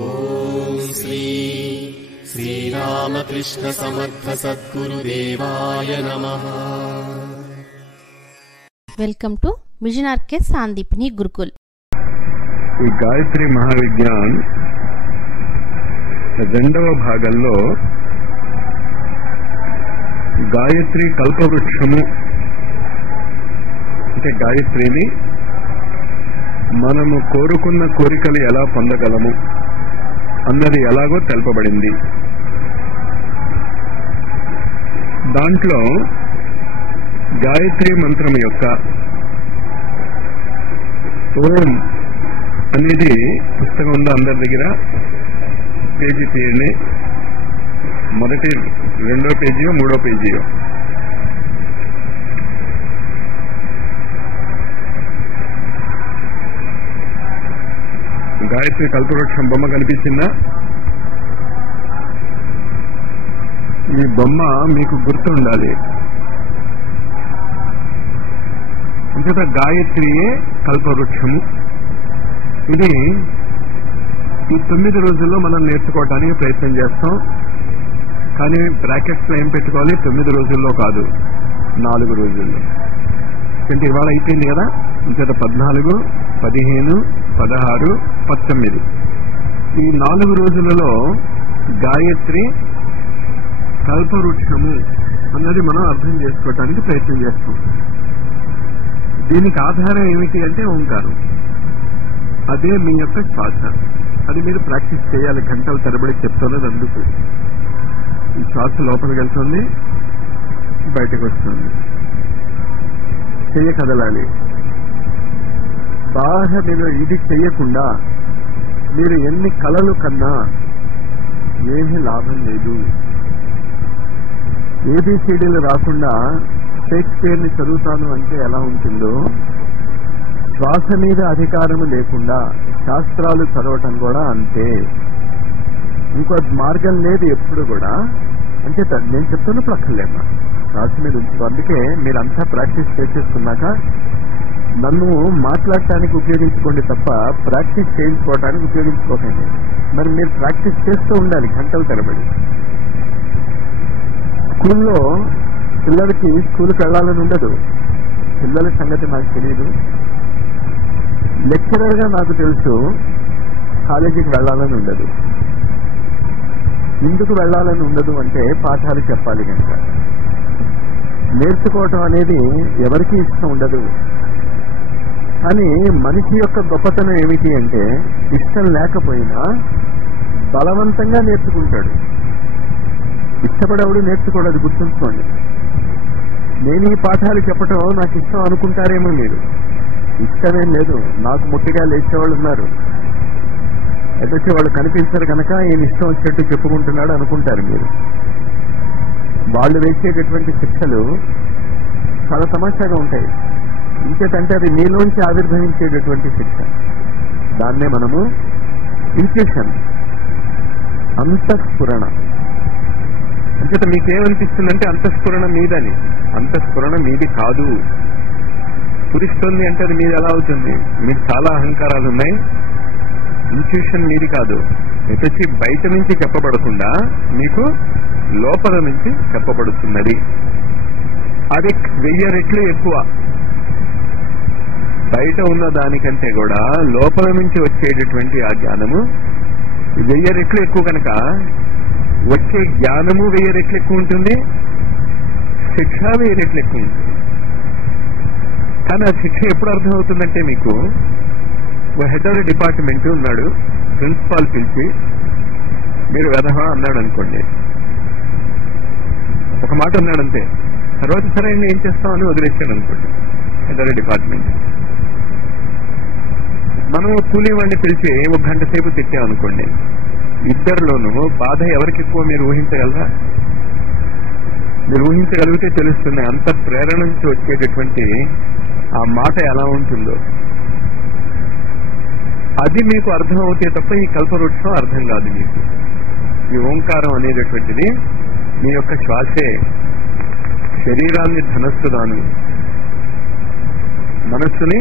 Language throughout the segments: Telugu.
ఓం శ్రీ శ్రీరామకృష్ణ సమర్థ సద్గురుదేవాయ నమః. Welcome to mission RK Sandipani Gurukul. ఈ గాయత్రి మహావిజ్ఞాన్ రెండవ భాగంలో గాయత్రి కల్పవృక్షము అంటే గాయత్రిని మనము కోరుకున్న కోరికలు ఎలా పొందగలము అన్నది ఎలాగో తెలుపబడింది. దాంట్లో గాయత్రి మంత్రం యొక్క ఓం అనేది పుస్తకం ఉందా అందరి దగ్గర? పేజీ తీయండి. మొదటి రెండో పేజీయో మూడో పేజీయో. గాయత్రి కల్పవృక్షం బొమ్మ కనిపించిందా? ఈ బొమ్మ మీకు గుర్తు ఉండాలి. అంచేత గాయత్రియే కల్పవృక్షము. ఇది ఈ 9 రోజుల్లో మనం నేర్చుకోవడానికి ప్రయత్నం చేస్తాం. కానీ బ్రాకెట్స్ లో ఏం పెట్టుకోవాలి? 9 రోజుల్లో కాదు, 4 రోజుల్లో. అంటే ఇవాళ అయిపోయింది కదా, ఇంచేత 14, 15, 16, 19 ఈ 4 రోజులలో గాయత్రి కల్పవృక్షము అన్నది మనం అర్థం చేసుకోవటానికి ప్రయత్నం చేస్తాం. దీనికి ఆధారం ఏమిటి అంటే ఓంకారం. అదే మీ యొక్క శ్వాస. అది మీరు ప్రాక్టీస్ చేయాలి. గంటల తరబడి చెప్తున్నది అందుకు. ఈ శ్వాస లోపలికి వెళ్తుంది, బయటకు వస్తుంది. చెయ్య కదలాలి. బాగా మీరు ఇది చెయ్యకుండా మీరు ఎన్ని కలలు కన్నా ఏమీ లాభం లేదు. ఏబిసిడీలు రాకుండా షేక్స్పియర్ని చదువుతాను అంటే ఎలా ఉంటుందో, శ్వాస మీద అధికారము లేకుండా శాస్త్రాలు చదవటం కూడా అంతే. ఇంకో మార్గం లేదు ఎప్పుడు కూడా. అంటే నేను చెప్తున్నప్పుడు అక్కర్లేమ్మా, శ్వాస మీద ఉంచుకో. అందుకే మీరంతా ప్రాక్టీస్ చేసేసుకున్నాక నన్ను మాట్లాడటానికి ఉపయోగించుకోండి తప్ప ప్రాక్టీస్ చేయించుకోవటానికి ఉపయోగించుకోకండి. మరి మీరు ప్రాక్టీస్ చేస్తూ ఉండాలి గంటల తరబడి. స్కూల్లో పిల్లలకి స్కూల్కి వెళ్ళాలని ఉండదు. పిల్లల సంగతి నాకు తెలియదు. లెక్చరర్గా నాకు తెలుసు కాలేజీకి వెళ్ళాలని ఉండదు. ఎందుకు వెళ్ళాలని ఉండదు అంటే పాఠాలు చెప్పాలి కనుక. నేర్చుకోవటం అనేది ఎవరికి ఇష్టం ఉండదు. కానీ మనిషి యొక్క గొప్పతనం ఏమిటి అంటే ఇష్టం లేకపోయినా బలవంతంగా నేర్చుకుంటాడు. ఇష్టపడేవాడు నేర్చుకోవడం గుర్తుంచుకోండి. నేను ఈ పాఠాలు చెప్పటం నాకు ఇష్టం అనుకుంటారేమో మీరు. ఇష్టమేం లేదు. నాకు ముట్టిగా లేచేవాళ్ళు ఉన్నారు. ఎదొచ్చి వాళ్ళు కనిపించారు కనుక ఈయన ఇష్టం వచ్చేట్టు చెప్పుకుంటున్నాడు అనుకుంటారు మీరు. వాళ్ళు వేసేటటువంటి శిక్షలు చాలా తమాషాగా ఉంటాయి. ఇంకేంటంటే అది మీలోంచి ఆవిర్భవించేటటువంటి శిక్ష. దాన్నే మనము ఇంట్యూషన్, అంతఃస్ఫురణ. అంచేత మీకేమనిపిస్తుందంటే అంతఃస్ఫురణ మీదని. అంతఃస్ఫురణ మీది కాదు. స్ఫురిస్తుంది అంటే అది మీది ఎలా అవుతుంది? మీకు చాలా అహంకారాలు ఉన్నాయి. ఇంట్యూషన్ మీది కాదు. ఎటొచ్చి బయట నుంచి చెప్పబడకుండా మీకు లోపల నుంచి చెప్పబడుతున్నది. అది 1000 రెట్లు ఎక్కువ. బయట ఉన్న దానికంటే కూడా లోపల నుంచి వచ్చేటటువంటి ఆ జ్ఞానము 1000 రెట్లు ఎక్కువ కనుక వచ్చే జ్ఞానము 1000 రెట్లు ఎక్కువ ఉంటుంది, శిక్ష 1000 రెట్లు ఎక్కువ ఉంటుంది. కానీ ఆ శిక్ష ఎప్పుడు అర్థమవుతుందంటే, మీకు హెడ్ ఆఫ్ ది డిపార్ట్మెంట్ ఉన్నాడు, ప్రిన్సిపాల్ పిలిచి మీరు వెధవా అన్నాడు అనుకోండి. ఒక మాట అన్నాడంతే. తర్వాత సరే ఏం చేస్తామని వదిలేసాడు అనుకోండి హెడ్ ఆఫ్ ది డిపార్ట్మెంట్. మనం కూలీ వాడిని పిలిచి 1 గంట సేపు తిట్టామనుకోండి. ఇద్దరిలోనూ బాధ ఎవరికి ఎక్కువ మీరు ఊహించగలరా? మీరు ఊహించగలిగితే తెలుస్తుంది అంత ప్రేరణ నుంచి వచ్చేటటువంటి ఆ మాట ఎలా ఉంటుందో. అది మీకు అర్థం అవుతే తప్ప ఈ కల్పవృక్షం అర్థం కాదు మీకు. ఈ ఓంకారం అనేటటువంటిది మీ యొక్క శ్వాసే. శరీరాన్ని ధనస్సుగాను, మనస్సుని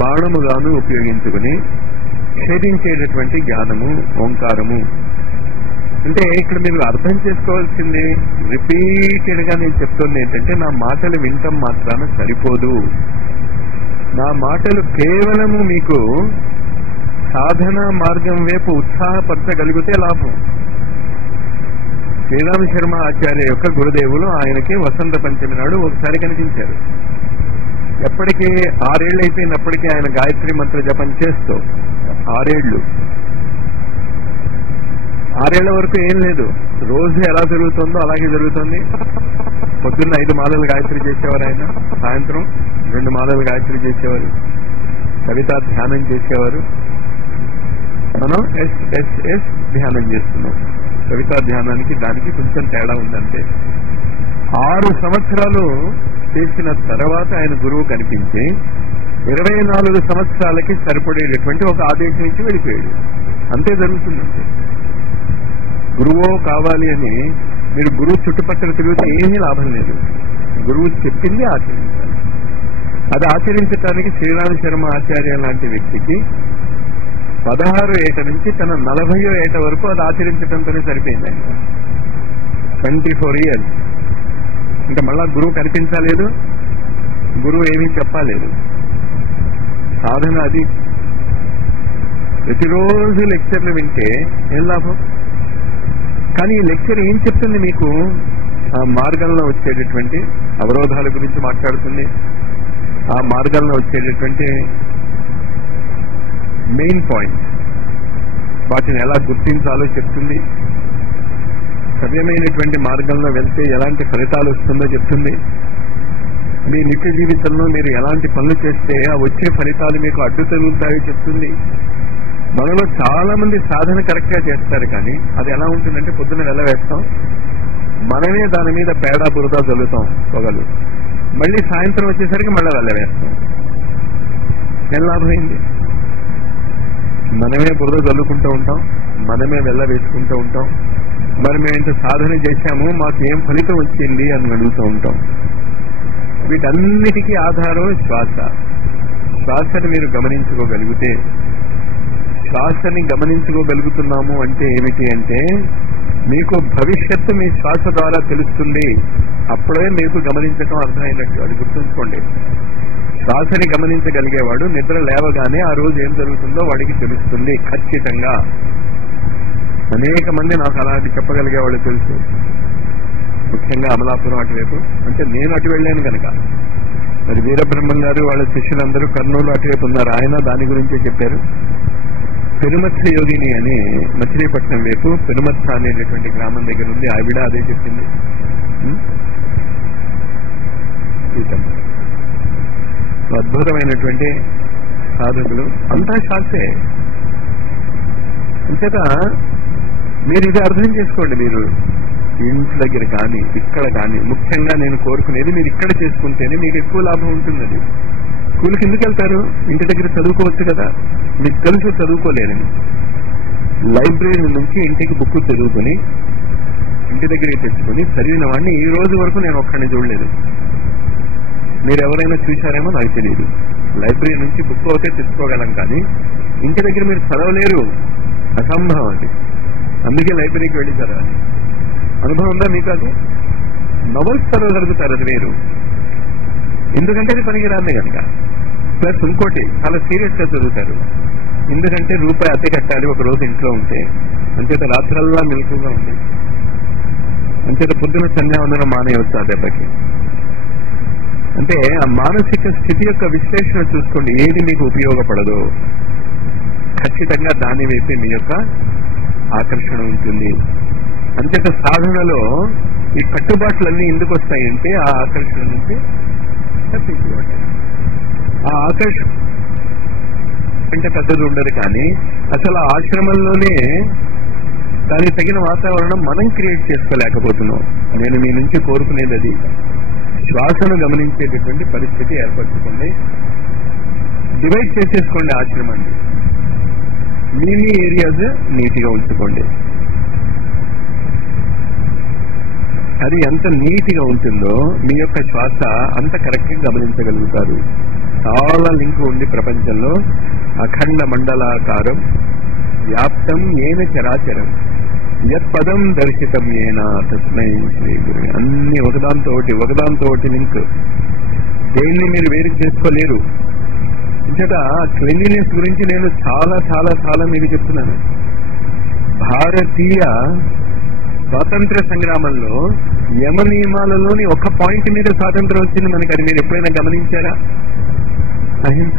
బాణముగాను ఉపయోగించుకుని ఛేదించేటటువంటి జ్ఞానము ఓంకారము. అంటే ఇక్కడ మీరు అర్థం చేసుకోవాల్సింది, రిపీటెడ్ గా నేను చెప్తుంది ఏంటంటే, నా మాటలు వినటం మాత్రాన సరిపోదు. నా మాటలు కేవలము మీకు సాధన మార్గం వైపు ఉత్సాహపరచగలిగితే లాభం. శ్రీరామ శర్మ ఆచార్య యొక్క గురుదేవులు ఆయనకి వసంత పంచమి నాడు ఒకసారి కనిపించారు. ఎప్పటికీ 6 ఏళ్ళు అయిపోయినప్పటికీ ఆయన గాయత్రి మంత్ర జపం చేస్తూ 6 ఏళ్ళు, 6 ఏళ్ల వరకు ఏం లేదు. రోజు ఎలా జరుగుతుందో అలాగే జరుగుతుంది. పొద్దున్న 5 మాలలు గాయత్రి చేసేవారు ఆయన, సాయంత్రం 2 మాలలు గాయత్రి చేసేవారు, కవిత ధ్యానం చేసేవారు. మనం ఎస్ ధ్యానం చేస్తున్నాం. కవితా ధ్యానానికి దానికి కొంచెం తేడా ఉందంటే. 6 సంవత్సరాలు చేసిన తర్వాత ఆయన గురువు కనిపించి 24 సంవత్సరాలకి సరిపడేటటువంటి ఒక ఆదేశం ఇచ్చి వెళ్ళిపోయాడు. అంతే జరుగుతుందంటే. గురువు కావాలి అని మీరు గురువు చుట్టుపక్కల తిరిగితే ఏమీ లాభం లేదు. గురువు చెప్పింది ఆచరించాలి. అది ఆచరించడానికి శ్రీరామ శర్మ ఆచార్య లాంటి వ్యక్తికి 16 ఏట నుంచి తన 40వ ఏట వరకు అది ఆచరించడంతోనే సరిపోయింది. 24 ఇయర్స్. ఇంకా మళ్ళా గురువు కనిపించలేదు, గురువు ఏమీ చెప్పలేదు. సాధన అది. ప్రతిరోజు లెక్చర్లు వింటే ఏం లాభం? కానీ ఈ లెక్చర్ ఏం చెప్తుంది మీకు? ఆ మార్గంలో వచ్చేటటువంటి అవరోధాల గురించి మాట్లాడుతుంది. ఆ మార్గంలో వచ్చేటటువంటి మెయిన్ పాయింట్, వాటిని ఎలా గుర్తించాలో చెప్తుంది. సవ్యమైనటువంటి మార్గంలో వెళ్తే ఎలాంటి ఫలితాలు వస్తుందో చెప్తుంది. మీ నిత్య జీవితంలో మీరు ఎలాంటి పనులు చేస్తే ఆ వచ్చే ఫలితాలు మీకు అడ్డు తగులుతాయో చెప్తుంది. మనలో చాలా మంది సాధన కరెక్ట్ గా చేస్తారు, కానీ అది ఎలా ఉంటుందంటే పొద్దున వెళ్ళవేస్తాం, మనమే దాని మీద పేడ బురద చల్లుతాం పొగలు, మళ్ళీ సాయంత్రం వచ్చేసరికి మళ్ళీ వెళ్ళవేస్తాం. ఏం లాభమైంది? మనమే బురద చల్లుకుంటూ ఉంటాం, మనమే వెళ్ళ వేసుకుంటూ ఉంటాం. మరి మేము ఇంత సాధన చేశాము, మాకు ఏం ఫలితం వచ్చింది అని అడుగుతూ ఉంటాం. వీటన్నిటికీ ఆధారం శ్వాస. శ్వాసని మీరు గమనించుకోగలిగితే, శ్వాసని గమనించుకోగలుగుతున్నాము అంటే ఏమిటి అంటే, మీకు భవిష్యత్తు మీ శ్వాస ద్వారా తెలుస్తుంది. అప్పుడే మీకు గమనించడం అర్థమైనట్టు. అది గుర్తుంచుకోండి. శ్వాసని గమనించగలిగేవాడు నిద్ర లేవగానే ఆ రోజు ఏం జరుగుతుందో వాడికి తెలుస్తుంది ఖచ్చితంగా. అనేక మంది నాకు అలాంటి చెప్పగలిగేవాళ్ళు తెలుసు. ముఖ్యంగా అమలాపురం అటువైపు, అంటే నేను అటు వెళ్ళాను కనుక. మరి వీరబ్రహ్మం గారు వాళ్ళ శిష్యులందరూ కర్నూలు అటువైపు ఉన్నారు. ఆయన దాని గురించే చెప్పారు. పెరుమత్స యోగిని అని మచిలీపట్నం వైపు పెరుమత్స అనేటటువంటి గ్రామం దగ్గర ఉంది. ఆవిడ అదే చెప్పింది. అద్భుతమైనటువంటి సాధకులు అంతా శాస్త్రే. అంతేత మీరు ఇది అర్థం చేసుకోండి. మీరు ఇంటి దగ్గర కానీ ఇక్కడ కానీ, ముఖ్యంగా నేను కోరుకునేది మీరు ఇక్కడ చేసుకుంటేనే మీకు ఎక్కువ లాభం ఉంటుంది. అది స్కూల్కి ఎందుకు వెళ్తారు? ఇంటి దగ్గర చదువుకోవచ్చు కదా. మీకు తెలుసు చదువుకోలేరని. లైబ్రరీ నుంచి ఇంటికి బుక్ చదువుకుని ఇంటి దగ్గరికి తెచ్చుకుని చదివిన వాడిని ఈ రోజు వరకు నేను ఒక్కడిని చూడలేదు. మీరు ఎవరైనా చూశారేమో నాకు తెలియదు. లైబ్రరీ నుంచి బుక్ ఒకటే తెచ్చుకోగలం, కానీ ఇంటి దగ్గర మీరు చదవలేరు. అసంభవం అది. అందుకే లైబ్రరీకి వెళ్ళి చదవాలి. అనుభవం ఉందా మీకు? అది నవల్స్ చదవగలుగుతారు, అది వేరు. ఎందుకంటే అది పనికిరాందే కనుక. ప్లస్ ఇంకోటి, చాలా సీరియస్ గా చదువుతారు. ఎందుకంటే రూపాయి అతి కట్టాలి ఒక రోజు ఇంట్లో ఉంటే. అంచేత రాత్రల్లా మెలకుగా ఉంది. అంచేత పొద్దున సంధ్యావందనం మానేయవచ్చు ఆ దెబ్బకి. అంటే ఆ మానసిక స్థితి యొక్క విశ్లేషణ చూసుకోండి. ఏది మీకు ఉపయోగపడదో ఖచ్చితంగా దాని వైపే మీ యొక్క ఆకర్షణ ఉంటుంది. అంచేత సాధనలో ఈ కట్టుబాట్లన్నీ ఎందుకు వస్తాయంటే ఆ ఆకర్షణ నుంచి తప్పించుకోండి. ఆ ఆకర్షణ అంటే పెద్దది ఉండదు, కానీ అసలు ఆశ్రమంలోనే దానికి తగిన వాతావరణం మనం క్రియేట్ చేసుకోలేకపోతున్నాం. నేను మీ నుంచి కోరుకునేది అది. శ్వాసను గమనించేటటువంటి పరిస్థితి ఏర్పరచుకోండి. డివైడ్ చేసేసుకోండి ఆశ్రమాన్ని. మీ ఏరియాస్ నీట్గా ఉంచుకోండి. అది ఎంత నీట్గా ఉంటుందో మీ యొక్క శ్వాస అంత కరెక్ట్గా గమనించగలుగుతారు. చాలా లింక్ ఉంది ప్రపంచంలో. అఖండ మండలాకారం వ్యాప్తం ఏన చరాచరం యత్పదం దర్శితం ఏనా తస్మై శ్రీ గురు. అన్ని ఒకదాంతో ఒకటి లింక్. దేన్ని మీరు వేరు చేసుకోలేరు. ఇంతట క్లెన్లీనెస్ గురించి నేను చాలా చాలా చాలా మీకు చెప్తున్నాను. భారతీయ స్వాతంత్ర సంగ్రామంలో యమ నియమాలలోని ఒక పాయింట్ మీద స్వాతంత్రం వచ్చింది మనకి. అది మీరు ఎప్పుడైనా గమనించారా? అహింస.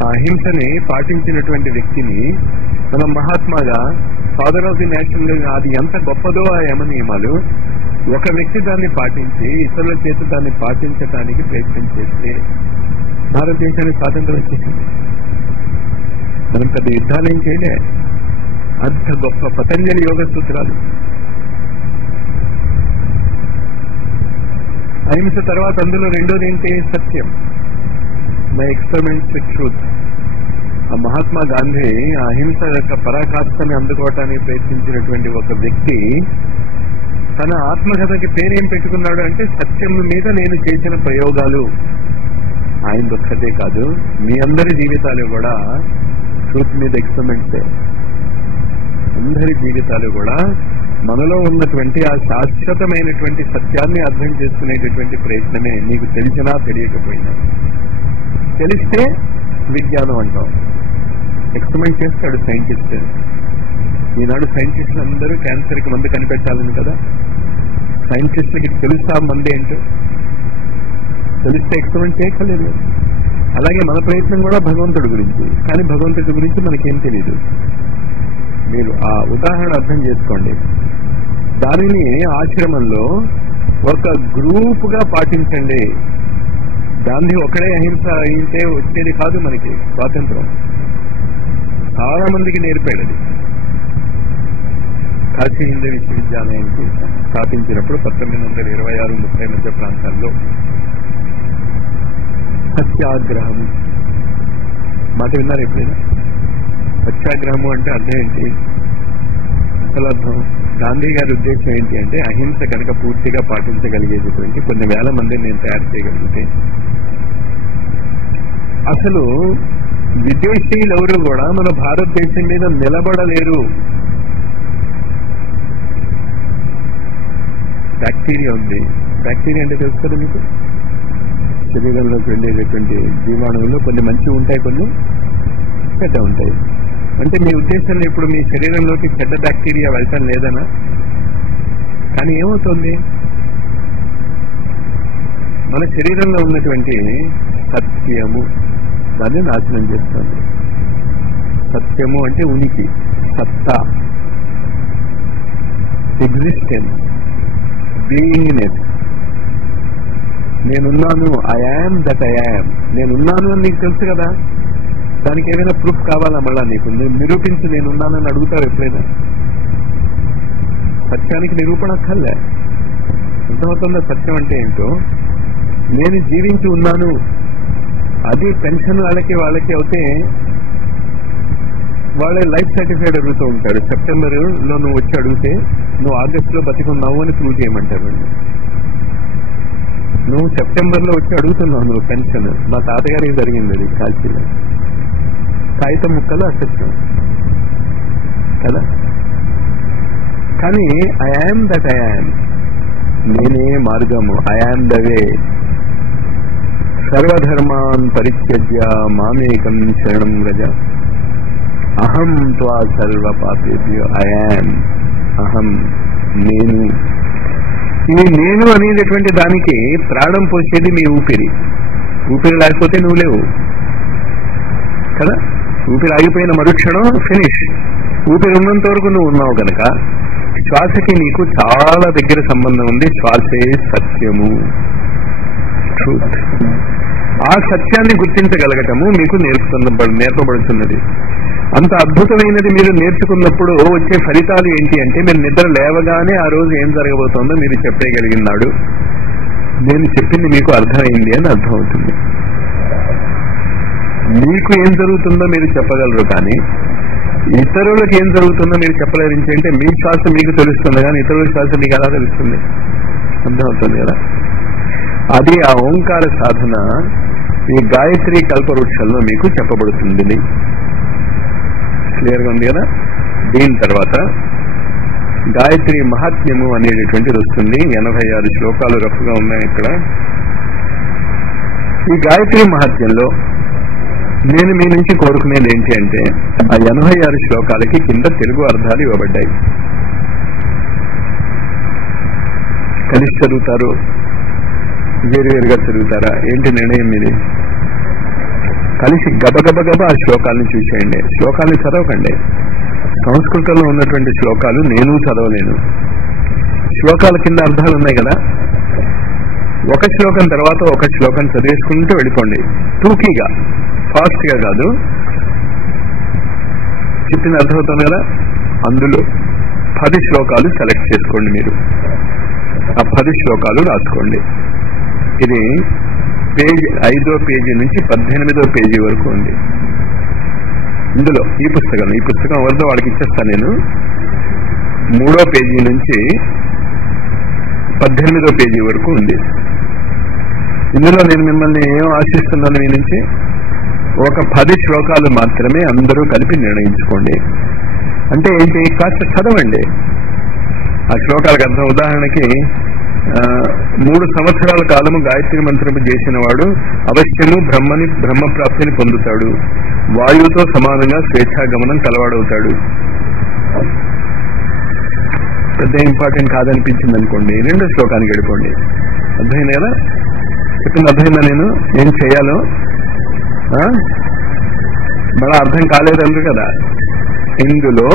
ఆ అహింసని పాటించినటువంటి వ్యక్తిని మన మహాత్మాగా ఫాదర్ ఆఫ్ ది నేషన్, అది ఎంత గొప్పదో ఆ యమ నియమాలు. ఒక వ్యక్తి దాన్ని పాటించి ఇతరుల చేత దాన్ని పాటించడానికి ప్రయత్నం చేస్తే భారతదేశానికి స్వాతంత్రం వచ్చేసింది. మనం పెద్ద యుద్ధాలు ఏం చేయలే. అంత గొప్ప పతంజలి యోగ సూత్రాలు. అహింస తర్వాత అందులో రెండోది ఏంటి? సత్యం. My experiments with truth. ఆ మహాత్మా గాంధీ ఆ అహింస యొక్క పరాకాష్ఠని అందుకోవటానికి ప్రయత్నించినటువంటి ఒక వ్యక్తి తన ఆత్మకథకి పేరేం పెట్టుకున్నాడు అంటే సత్యం మీద నేను చేసిన ప్రయోగాలు. ఆయన ఒక్కటే కాదు, మీ అందరి జీవితాలు కూడా ట్రూత్ మీద ఎక్స్పెరిమెంట్సే. అందరి జీవితాలు కూడా మనలో ఉన్నటువంటి ఆ శాశ్వతమైనటువంటి సత్యాన్ని అర్థం చేసుకునేటటువంటి ప్రయత్నమే. నీకు తెలిసినా తెలియకపోయినా. తెలిస్తే విజ్ఞానం అంటాం. ఎక్స్పెరిమెంట్ చేస్తాడు సైంటిస్ట్. ఈనాడు సైంటిస్టులు అందరూ క్యాన్సర్కి మందు కనిపెట్టాలని కదా. సైంటిస్టులకి తెలుసా మందు ఏంటో? తెలిస్తే ఎక్స్పెరిమెంట్ చేయక్కర్లేదు. అలాగే మన ప్రయత్నం కూడా భగవంతుడి గురించి. కానీ భగవంతుడి గురించి మనకేం తెలియదు. మీరు ఆ ఉదాహరణ అర్థం చేసుకోండి. దానిని ఆశ్రమంలో ఒక గ్రూపుగా పాటించండి. గాంధీ ఒకడే అహింస అయింటే వచ్చేది కాదు మనకి స్వాతంత్రం. చాలా మందికి నేర్పాడు. అది కాశీ హిందూ విశ్వవిద్యాలయానికి స్థాపించినప్పుడు 1926-30 మధ్య ప్రాంతాల్లో సత్యాగ్రహము మాట విన్నారు ఎప్పుడైనా? సత్యాగ్రహము అంటే అర్థం ఏంటి? అసలు అర్థం గాంధీ గారి ఉద్దేశం ఏంటి అంటే అహింస కనుక పూర్తిగా పాటించగలిగేటటువంటి కొన్ని వేల మందిని నేను తయారు చేయగలిగితే అసలు విదేశీయులు ఎవరు కూడా మన భారతదేశం మీద నిలబడలేరు. బ్యాక్టీరియా ఉంది. బ్యాక్టీరియా అంటే తెలుసు కదా మీకు? శరీరంలోకి వెళ్ళేటటువంటి జీవాణువులు కొన్ని మంచి ఉంటాయి, కొన్ని చెడ్డ ఉంటాయి. అంటే మీ ఉద్దేశంలో ఇప్పుడు మీ శరీరంలోకి చెడ్డ బ్యాక్టీరియా వెళ్ళటం లేదనా? కానీ ఏమవుతుంది? మన శరీరంలో ఉన్నటువంటి సత్యము దాన్ని నాశనం చేస్తుంది. సత్యము అంటే ఉనికి, సత్తా, ఎగ్జిస్టెన్స్, బీయింగ్నెస్. నేనున్నాను, I am that I yam. నేనున్నాను అని నీకు తెలుసు కదా. దానికి ఏమైనా ప్రూఫ్ కావాలా? మళ్ళా నీకు నిరూపించి నేనున్నానని అడుగుతారు ఎప్పుడైనా? సత్యానికి నిరూపణ అక్కర్లే. అర్థమవుతుందా సత్యం అంటే ఏంటో? నేను జీవించి ఉన్నాను. అది పెన్షన్ వాళ్ళకి అవుతే వాళ్ళే లైఫ్ సర్టిఫికేట్ అడుగుతూ ఉంటాడు. సెప్టెంబర్లో నువ్వు వచ్చి అడిగితే నువ్వు ఆగస్టులో బతికున్నావు అని ప్రూవ్ చేయమంటారు. నువ్వు సెప్టెంబర్లో వచ్చి అడుగుతున్నావు నువ్వు పెన్షన్. మా తాతగారికి జరిగింది అది కాల్చీలో. కాగితం ముక్కలు అసత్యం కదా. కానీ I am that I am. నేనే మార్గము. I am the way. సర్వధర్మాన్ పరిత్యజ్య మామేకం శరణం వ్రజ. అహం త్వా సర్వ పాపేభ్యో. I am. అహం, నేను. ఈ నేను అనేటటువంటి దానికి ప్రాణం పోసేది మీ ఊపిరి. ఊపిరి లేకపోతే నువ్వు లేవు కదా. ఊపిరి ఆగిపోయిన మరుక్షణం ఫినిష్. ఊపిరి ఉన్నంత వరకు నువ్వు ఉన్నావు కనుక శ్వాసకి నీకు చాలా దగ్గర సంబంధం ఉంది. శ్వాసే సత్యము, ట్రూత్. ఆ సత్యాన్ని గుర్తించగలగటము మీకు నేర్పబడుతున్నది. అంత అద్భుతమైనది మీరు నేర్చుకున్నప్పుడు వచ్చే ఫలితాలు ఏంటి అంటే మీరు నిద్ర లేవగానే ఆ రోజు ఏం జరగబోతోందో మీరు చెప్పగలిగినాడు. నేను చెప్పింది మీకు అర్థమైంది అని అర్థమవుతుంది. మీకు ఏం జరుగుతుందో మీరు చెప్పగలరు, కానీ ఇతరులకు ఏం జరుగుతుందో మీరు చెప్పలేరు. అంటే మీ శ్వాస మీకు తెలుస్తుంది కానీ ఇతరుల శ్వాస మీకు ఎలా తెలుస్తుంది? అర్థమవుతుంది కదా. అది ఆ ఓంకార సాధన ఈ గాయత్రి కల్పవృక్షంలో మీకు చెప్పబడుతుంది. క్లియర్గా ఉంది కదా. దీని తర్వాత గాయత్రి మహాత్మ్యము అనేటటువంటిది వస్తుంది. 86 శ్లోకాలు రఫ్గా ఉన్నాయి ఇక్కడ. ఈ గాయత్రి మహాత్మ్యంలో నేను మీ నుంచి కోరుకునేది ఏంటి అంటే, ఆ 86 శ్లోకాలకి కింద తెలుగు అర్థాలు ఇవ్వబడ్డాయి. కలిసి చదువుతారు, వేరువేరుగా చదువుతారా ఏంటి నిర్ణయం మీది? కలిసి గబగబగబ ఆ శ్లోకాలను చూసేయండి. శ్లోకాలను చదవకండి. సంస్కృతంలో ఉన్నటువంటి శ్లోకాలు నేను చదవలేను. శ్లోకాల కింద అర్థాలు ఉన్నాయి కదా, ఒక శ్లోకం తర్వాత ఒక శ్లోకం చదివేసుకుంటూ వెళ్ళిపోండి. టూకీగా, ఫాస్ట్ గా కాదు. చెప్పిన అర్థమవుతుంది కదా. అందులో 10 శ్లోకాలు సెలెక్ట్ చేసుకోండి. మీరు ఆ 10 శ్లోకాలు రాసుకోండి. ఇది పేజ్ 5వ పేజీ నుంచి 18వ పేజీ వరకు ఉంది. ఇందులో ఈ పుస్తకం ఎవరిదో వాళ్ళకి ఇచ్చేస్తాను నేను. 3వ పేజీ నుంచి 18వ పేజీ వరకు ఉంది. ఇందులో నేను మిమ్మల్ని ఏం ఆశిస్తున్నాను మీ నుంచి? ఒక 10 శ్లోకాలు మాత్రమే అందరూ కలిపి నిర్ణయించుకోండి. అంటే ఏంటి, కాస్త చదవండి ఆ శ్లోకాలకు అర్థం. ఉదాహరణకి 3 సంవత్సరాల కాలము గాయత్రి మంత్రము చేసిన వాడు అవశ్యము బ్రహ్మప్రాప్తిని పొందుతాడు. వాయువుతో సమానంగా స్వేచ్ఛాగమనం కలవాడవుతాడు. పెద్ద ఇంపార్టెంట్ కాదనిపించింది అనుకోండి, 2వ శ్లోకానికి వెళ్ళిపోండి. అర్థమైంది కదా. చెప్పింది అర్థమైందా? నేను ఏం చేయాలో మళ్ళా అర్థం కాలేదన్నారు కదా. ఇందులో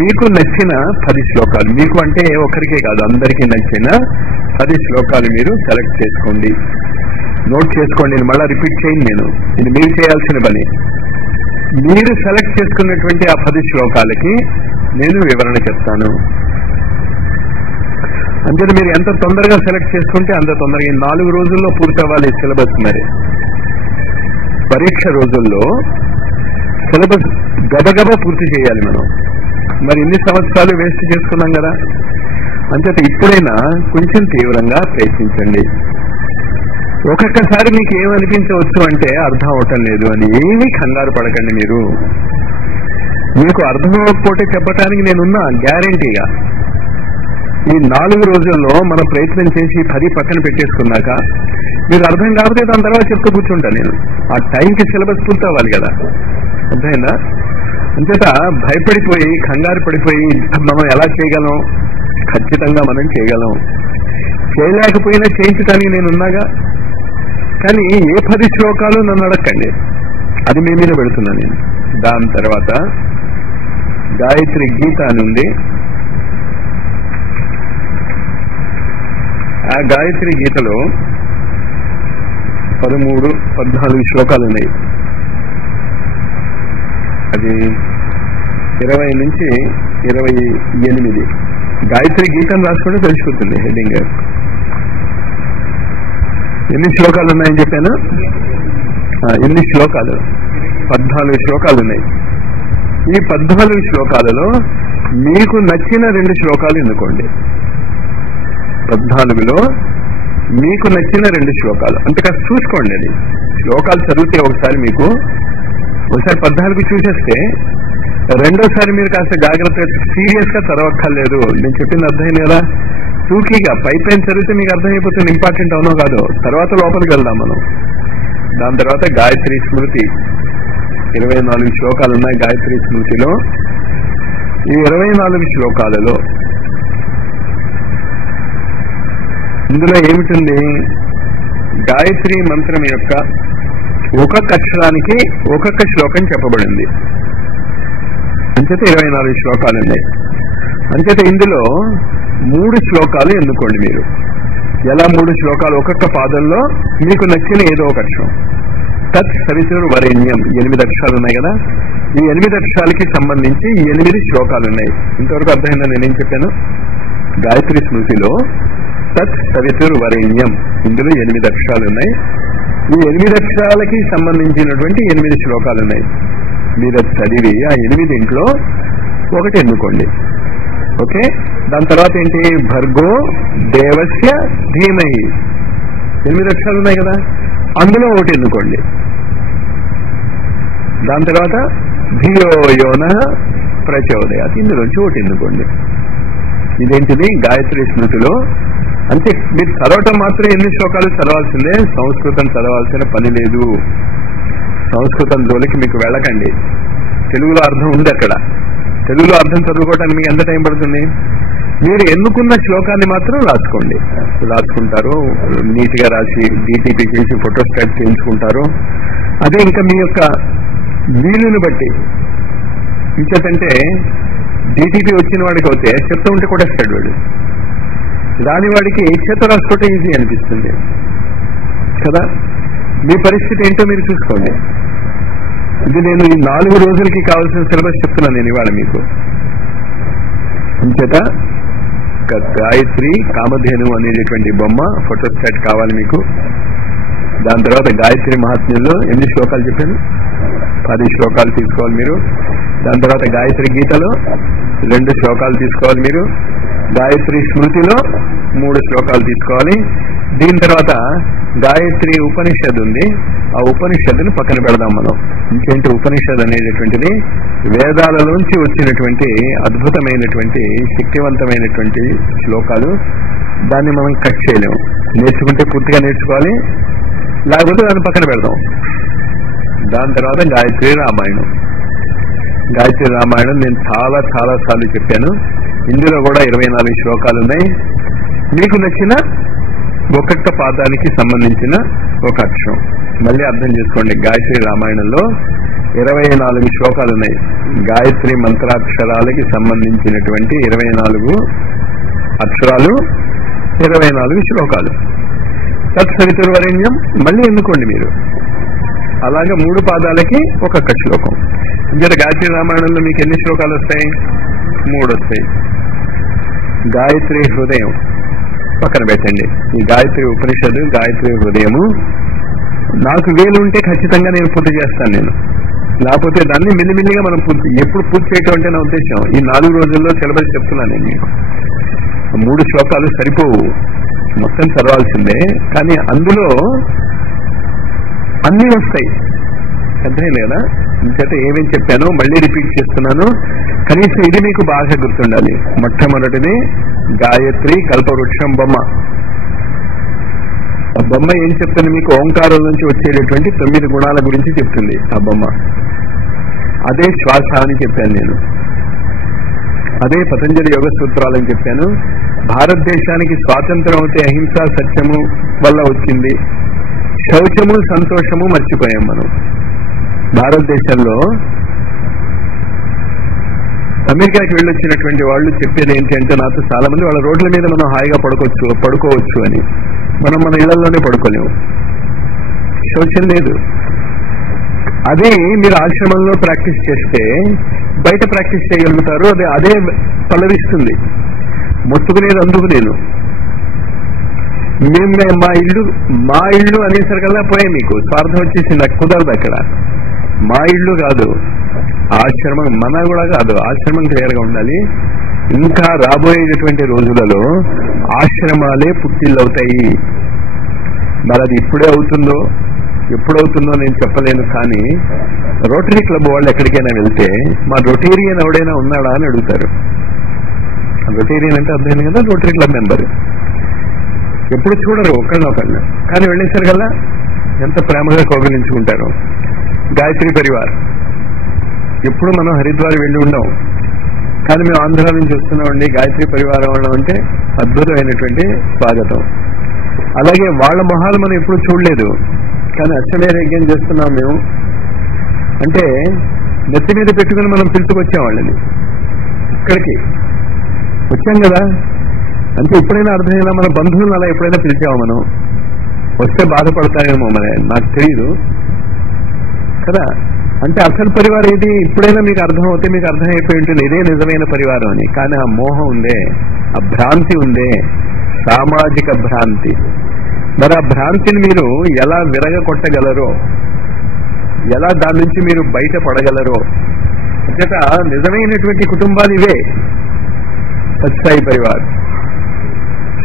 మీకు నచ్చిన 10 శ్లోకాలు, మీకు అంటే ఒకరికే కాదు అందరికీ నచ్చిన 10 శ్లోకాలు మీరు సెలెక్ట్ చేసుకోండి. నోట్ చేసుకోండి. నేను మళ్ళీ రిపీట్ చేయండి. ఇది మీరు చేయాల్సిన పని. మీరు సెలెక్ట్ చేసుకున్నటువంటి ఆ 10 శ్లోకాలకి నేను వివరణ చెప్తాను. అంటే మీరు ఎంత తొందరగా సెలెక్ట్ చేసుకుంటే అంత తొందరగా. 4 రోజుల్లో పూర్తి అవ్వాలి సిలబస్. మరి పరీక్ష రోజుల్లో సిలబస్ గబగబా పూర్తి చేయాలి మనం. మరి ఇన్ని సంవత్సరాలు వేస్ట్ చేసుకున్నాం కదా. అంచేత ఇప్పుడైనా కొంచెం తీవ్రంగా ప్రయత్నించండి. ఒక్కొక్కసారి మీకు ఏమనిపించవచ్చు అంటే అర్థం అవటం లేదు అని. ఏమీ కంగారు పడకండి. మీకు అర్థం అవ్వకపోతే చెప్పటానికి నేనున్నా గ్యారంటీగా. ఈ 4 రోజుల్లో మనం ప్రయత్నం చేసి 10 పక్కన పెట్టేసుకున్నాక మీరు అర్థం కాకపోతే దాని తర్వాత చెప్తూ కూర్చుంటా నేను. ఆ టైంకి సిలబస్ పూర్తి అవ్వాలి కదా. అర్థమైందా? అంచేత భయపడిపోయి కంగారు పడిపోయి మనం ఎలా చేయగలం? ఖచ్చితంగా మనం చేయగలం. చేయలేకపోయినా చేయించడానికి నేనున్నాగా. కానీ ఏ 10 శ్లోకాలు నన్ను అడగండి, అది మీ మీద పెడుతున్నా నేను. దాని తర్వాత గాయత్రి గీత నుండి ఆ గాయత్రి గీతలో 13, 14 శ్లోకాలు ఉన్నాయి. అది 20 నుంచి 28. గాయత్రి గీతను రాసుకుంటే తెలిసిపోతుంది హెడ్డింగ్. ఎన్ని శ్లోకాలు ఉన్నాయని చెప్పాను? ఎన్ని శ్లోకాలు? 14 శ్లోకాలు ఉన్నాయి. ఈ 14 శ్లోకాలలో మీకు నచ్చిన 2 శ్లోకాలు ఎన్నుకోండి. 14లో మీకు నచ్చిన 2 శ్లోకాలు. అంటే కాస్త చూసుకోండి. అది శ్లోకాలు చదివితే ఒకసారి 14 చూసేస్తే రెండోసారి మీరు కాస్త జాగ్రత్తగా సీరియస్ గా చదవక్కర్లేదు. నేను చెప్పింది అర్థమైంది కదా. టూకీగా పైపైన చదివితే మీకు అర్థమైపోతుంది ఇంపార్టెంట్ అవునో కాదో. తర్వాత లోపలికి వెళ్దాం మనం. దాని తర్వాత గాయత్రి స్మృతి 24 శ్లోకాలు ఉన్నాయి గాయత్రి స్మృతిలో. ఈ 24 శ్లోకాలలో ఇందులో ఏమిటుంది? గాయత్రి మంత్రం యొక్క ఒక్కొక్క అక్షరానికి ఒక్కొక్క శ్లోకం చెప్పబడింది. అంచేత 24 శ్లోకాలు ఉన్నాయి. అంచేత ఇందులో 3 శ్లోకాలు ఎన్నుకోండి మీరు. ఎలా 3 శ్లోకాలు? ఒక్కొక్క పాదంలో మీకు నచ్చిన ఏదో ఒక అక్షరం. తత్ సవితుర్ వరేణ్యం 8 అక్షరాలు ఉన్నాయి కదా. ఈ 8 అక్షరాలకి సంబంధించి 8 శ్లోకాలు ఉన్నాయి. ఇంతవరకు అర్థమైందా నేనేం చెప్పాను? గాయత్రి స్మృతిలో తత్ సవితుర్ వరేణ్యం ఇందులో 8 అక్షరాలు ఉన్నాయి. ఈ 8 అక్షరాలకి సంబంధించినటువంటి 8 శ్లోకాలు ఉన్నాయి. మీరు చదివి ఆ 8 ఒకటి ఎన్నుకోండి. ఓకే. దాని తర్వాత ఏంటి? భర్గో దేవస్య ధీమహి 8 అక్షరాలు ఉన్నాయి కదా. అందులో ఒకటి ఎన్నుకోండి. దాని తర్వాత ధియో యోన ప్రచోదయాత్, ఇందులోంచి ఒకటి ఎన్నుకోండి. ఇదేంటిది? గాయత్రి స్మృతిలో. అంటే మీరు చదవటం మాత్రం ఎన్ని శ్లోకాలు చదవాల్సిందే, సంస్కృతం చదవాల్సిన పని లేదు. సంస్కృతం జోలికి మీకు వెళ్ళకండి. తెలుగులో అర్థం ఉంది అక్కడ. తెలుగులో అర్థం చదువుకోవటానికి మీకు ఎంత టైం పడుతుంది? మీరు ఎన్నుకున్న శ్లోకాన్ని మాత్రం రాసుకోండి. రాసుకుంటారు, నీట్ గా రాసి డిటిపి చేసి ఫోటోస్టాట్ చేయించుకుంటారు. అదే ఇంకా మీ యొక్క వీలుని బట్టి. ఇంకేంటంటే డిటిపి వచ్చిన వాడికి అయితే చెప్తూ ఉంటే కొట్టేస్తాడు వాడు. రాని వాడికి చేత రాసుకోవటం ఈజీ అనిపిస్తుంది కదా. మీ పరిస్థితి ఏంటో మీరు చూసుకోండి. ఇది నేను ఈ 4 రోజులకి కావాల్సిన సిలబస్ చెప్తున్నాను నేను ఇవాళ మీకు. ఇంచేత గాయత్రి కామధేను అనేటటువంటి బొమ్మ ఫోటోస్టాట్ కావాలి మీకు. దాని తర్వాత గాయత్రి మహాత్మ్యంలో ఎన్ని శ్లోకాలు చెప్పాను? 10 శ్లోకాలు తీసుకోవాలి మీరు. దాని తర్వాత గాయత్రి గీతలో 2 శ్లోకాలు తీసుకోవాలి మీరు. గాయత్రి స్మృతిలో 3 శ్లోకాలు తీసుకోవాలి. దీని తర్వాత గాయత్రి ఉపనిషద్ ఉంది, ఆ ఉపనిషత్తుని పక్కన పెడదాం మనం. ఇంకేంటి ఉపనిషద్ అనేటటువంటిది? వేదాలలోంచి వచ్చినటువంటి అద్భుతమైనటువంటి శక్తివంతమైనటువంటి శ్లోకాలు. దాన్ని మనం కట్ చేయలేము. నేర్చుకుంటే పూర్తిగా నేర్చుకోవాలి, లేకపోతే దాన్ని పక్కన పెడదాం. దాని తర్వాత గాయత్రి రామాయణం. గాయత్రి రామాయణం నేను చాలా సార్లు చెప్పాను. ఇందులో కూడా 24 శ్లోకాలు ఉన్నాయి. మీకు నచ్చిన ఒక్కొక్క పాదానికి సంబంధించిన ఒక అక్షరం మళ్ళీ అర్థం చేసుకోండి. గాయత్రి రామాయణంలో 24 శ్లోకాలు ఉన్నాయి. గాయత్రి మంత్రాక్షరాలకి సంబంధించినటువంటి 24 అక్షరాలు, 24 శ్లోకాలు. తత్సవితుర్వరేణ్యం మళ్ళీ ఎన్నుకోండి మీరు. అలాగే 3 పాదాలకి ఒక్కొక్క శ్లోకం. ఇంకా గాయత్రి రామాయణంలో మీకు ఎన్ని శ్లోకాలు వస్తాయి? 3 వస్తాయి. గాయత్రి హృదయం పక్కన పెట్టండి. ఈ గాయత్రి ఉపనిషత్తు, గాయత్రి హృదయము నాకు వీలుంటే ఖచ్చితంగా నేను పూర్తి చేస్తాను నేను. లేకపోతే దాన్ని మెల్లిమెల్లిగా మనం ఎప్పుడు పూర్తి చేయటం అంటే నా ఉద్దేశం ఈ 4 రోజుల్లో సిలబస్ చెప్తున్నాను నేను మీకు. 3 శ్లోకాలు సరిపోవు, మొత్తం చదవాల్సిందే. కానీ అందులో అన్నీ వస్తాయి, అర్థమైంది కదా. ఇంకైతే ఏమేమి చెప్పానో మళ్ళీ రిపీట్ చేస్తున్నాను. కనీసం ఇది మీకు బాగా గుర్తుండాలి. మొట్టమొదటిది గాయత్రి కల్పవృక్షం బొమ్మ. ఆ బొమ్మ ఏం చెప్తుంది? మీకు ఓంకారం నుంచి వచ్చేటటువంటి 9 గుణాల గురించి చెప్తుంది ఆ బొమ్మ. అదే శ్వాస అని చెప్పాను నేను. అదే పతంజలి యోగ సూత్రాలని చెప్పాను. భారతదేశానికి స్వాతంత్రం అవుతే అహింసా సత్యము వల్ల వచ్చింది. శౌచము సంతోషము మర్చిపోయాం మనం. భారతదేశంలో అమెరికాకి వెళ్ళొచ్చినటువంటి వాళ్ళు చెప్పేది ఏంటి అంటే, నాతో చాలా మంది వాళ్ళ రోడ్ల మీద మనం హాయిగా పడుకోవచ్చు అని. మనం మన ఇళ్లలోనే పడుకోలేము, శౌచం లేదు. అదే మీరు ఆశ్రమంలో ప్రాక్టీస్ చేస్తే బయట ప్రాక్టీస్ చేయగలుగుతారు. అదే పల్లవిస్తుంది. మొత్తుకునేది అందుకు నేను. మేము మా ఇల్లు అనేసరికల్లా పోయే మీకు స్వార్థం వచ్చేసి నాకు కుదరదు. అక్కడ మా ఇల్లు కాదు, ఆశ్రమం. మన కూడా కాదు, ఆశ్రమం క్లియర్ గా ఉండాలి. ఇంకా రాబోయేటటువంటి రోజులలో ఆశ్రమాలే పుట్టిల్లు అవుతాయి. మరి అది ఇప్పుడే అవుతుందో ఎప్పుడవుతుందో నేను చెప్పలేను. కానీ రోటరీ క్లబ్ వాళ్ళు ఎక్కడికైనా వెళ్తే మా రొటేరియన్ ఎవడైనా ఉన్నాడా అని అడుగుతారు. రొటేరియన్ అంటే అర్థమైంది కదా, రోటరీ క్లబ్ మెంబర్. ఎప్పుడు చూడరు ఒకళ్ళనొకళ్ళు, కానీ వెళ్ళేసరికల్లా ఎంత ప్రేమగా కౌగిలించుకుంటారు. గాయత్రి పరివార్ ఎప్పుడు మనం హరిద్వార్ వెళ్ళి ఉండం, కానీ మేము ఆంధ్ర నుంచి వస్తున్నామండి గాయత్రి పరివారం వాళ్ళం అంటే అద్భుతమైనటువంటి స్వాగతం. అలాగే వాళ్ళ మొహాలు మనం ఎప్పుడు చూడలేదు, కానీ అశ్వమేధయజ్ఞం చేస్తున్నాం మేము అంటే నెత్తి మీద పెట్టుకుని మనం పిలుచుకొచ్చాం వాళ్ళని. ఇక్కడికి వచ్చాం కదా అంటే ఎప్పుడైనా అర్థమైనా మన బంధువులను అలా ఎప్పుడైనా పిలిచాము మనం. వస్తే బాధపడతాయేమో మరి నాకు తెలియదు కదా. అంటే అసలు పరివారం ఏది ఇప్పుడైనా మీకు అర్థం అవుతే మీకు అర్థమైపోయి ఉంటుంది ఇదే నిజమైన పరివారం అని. కానీ ఆ మోహం ఉందే, ఆ భ్రాంతి ఉందే, సామాజిక భ్రాంతి. మరి ఆ భ్రాంతిని మీరు ఎలా విరగకొట్టగలరో, ఎలా దాని నుంచి మీరు బయటపడగలరో. అంచేత నిజమైనటువంటి కుటుంబాలు ఇవే. సత్సాయి పరివార్,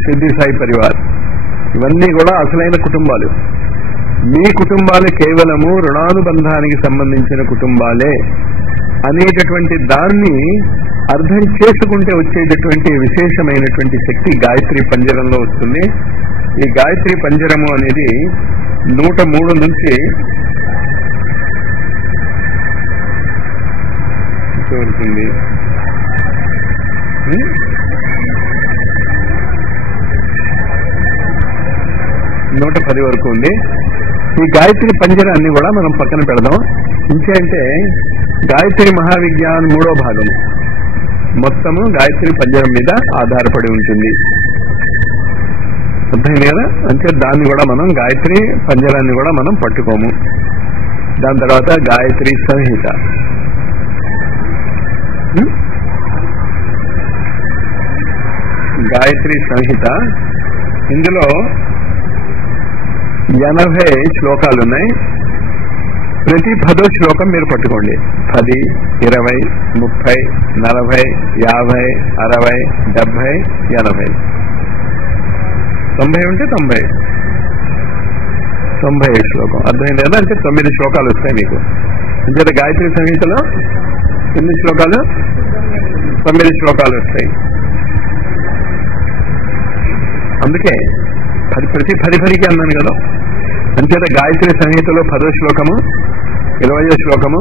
సిద్ధి సాయి పరివార్, ఇవన్నీ కూడా అసలైన కుటుంబాలు. మీ కుటుంబాలు కేవలము రుణానుబంధానికి సంబంధించిన కుటుంబాలే అనేటటువంటి దాన్ని అర్థం చేసుకుంటే వచ్చేటటువంటి విశేషమైనటువంటి శక్తి గాయత్రి పంజరంలో వస్తుంది. ఈ గాయత్రి పంజరము అనేది 103 నుంచి ఉంటుంది 110 వరకు ఉంది. ఈ గాయత్రి పంజరాన్ని కూడా మనం పక్కన పెడదాం. ఇంకేంటే గాయత్రి మహావిజ్ఞాన్ 3వ భాగం మొత్తము గాయత్రి పంజరం మీద ఆధారపడి ఉంటుంది. అర్థమైంది కదా? అంటే దాన్ని కూడా మనం గాయత్రి పంజరాన్ని కూడా మనం పట్టుకోము. దాని తర్వాత గాయత్రి సంహిత, గాయత్రి సంహిత ఇందులో 80 శ్లోకాలు ఉన్నాయి. ప్రతి 10వ శ్లోకం మీరు పట్టుకోండి. 10, 20, 30, 40, 50, 60, 70, 80, 90 ఉంటే 90 శ్లోకం. అర్థమైంది కదా? అంటే 9 శ్లోకాలు వస్తాయి మీకు. అంటే గాయత్రి సంహితలో ఎన్ని శ్లోకాలు? 9 శ్లోకాలు వస్తాయి. అందుకే ప్రతి 10కి అన్నాను కదా. అంచేత గాయత్రి సంహితలో 10వ శ్లోకము, 20వ శ్లోకము,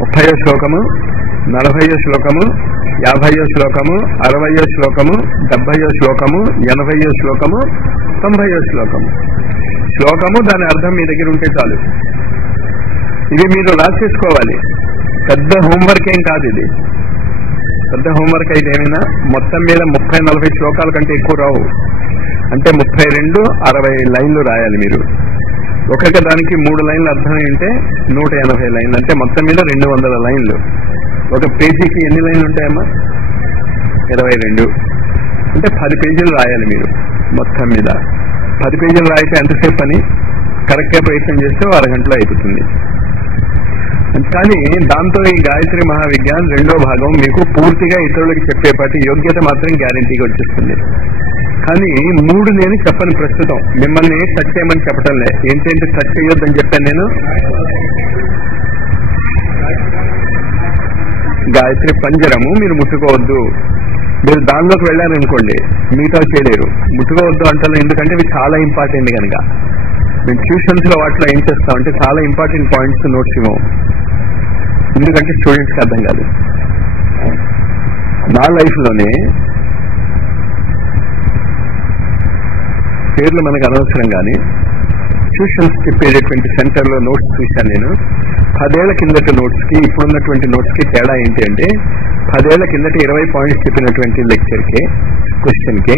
30వ శ్లోకము, 40వ శ్లోకము, 50వ శ్లోకము, 60వ శ్లోకము, 70వ శ్లోకము, 80వ శ్లోకము, 90వ శ్లోకము. శ్లోకము దాని అర్థం మీ దగ్గర ఉంటే చాలు. ఇది మీరు రాసేసుకోవాలి. పెద్ద హోంవర్క్ ఏం కాదు ఇది. పెద్ద హోంవర్క్ అయితే ఏమైనా మొత్తం మీద 30-40 శ్లోకాల కంటే ఎక్కువ రావు. అంటే 32-60 లైన్లు రాయాలి మీరు. ఒక్కొక్క దానికి 3 లైన్లు అర్థం ఏంటే 180 లైన్లు. అంటే మొత్తం మీద 200 లైన్లు. ఒక పేజీకి ఎన్ని లైన్లు ఉంటాయమ్మా? 22. అంటే 10 పేజీలు రాయాలి మీరు మొత్తం మీద. 10 పేజీలు రాయితే ఎంతసేపు పని? కరెక్ట్గా ప్రయత్నం చేస్తే అరగంటలో అయిపోతుంది. కానీ దాంతో ఈ గాయత్రి మహావిజ్ఞాన్ 2వ భాగం మీకు పూర్తిగా ఇతరులకు చెప్పేపాటి యోగ్యత మాత్రం గ్యారంటీగా వచ్చేస్తుంది. కానీ 3 నేను చెప్పను ప్రస్తుతం. మిమ్మల్ని టచ్ చేయమని చెప్పటంలే. ఏంటంటే టచ్ చేయొద్దని చెప్పాను నేను. గాయత్రి పంజరము మీరు ముట్టుకోవద్దు. మీరు దానిలోకి వెళ్ళారనుకోండి మిగతా చేయలేరు. ముట్టుకోవద్దు అంటాను ఎందుకంటే ఇవి చాలా ఇంపార్టెంట్ కనుక. మేము ట్యూషన్స్ లో వాటిలో ఏం చేస్తామంటే చాలా ఇంపార్టెంట్ పాయింట్స్ నోట్స్ ఇవ్వం. ఎందుకంటే స్టూడెంట్స్కి అర్థం కాదు. నా లైఫ్లోనే పేర్లు మనకు అనవసరం కానీ ట్యూషన్స్ చెప్పేటటువంటి సెంటర్లో నోట్స్ చూశాను నేను. 10 ఏళ్ల కిందటి నోట్స్కి ఇప్పుడున్నటువంటి నోట్స్కి తేడా ఏంటి అంటే 10 ఏళ్ల కిందట 20 పాయింట్స్ చెప్పినటువంటి లెక్చర్కి క్వశ్చన్కి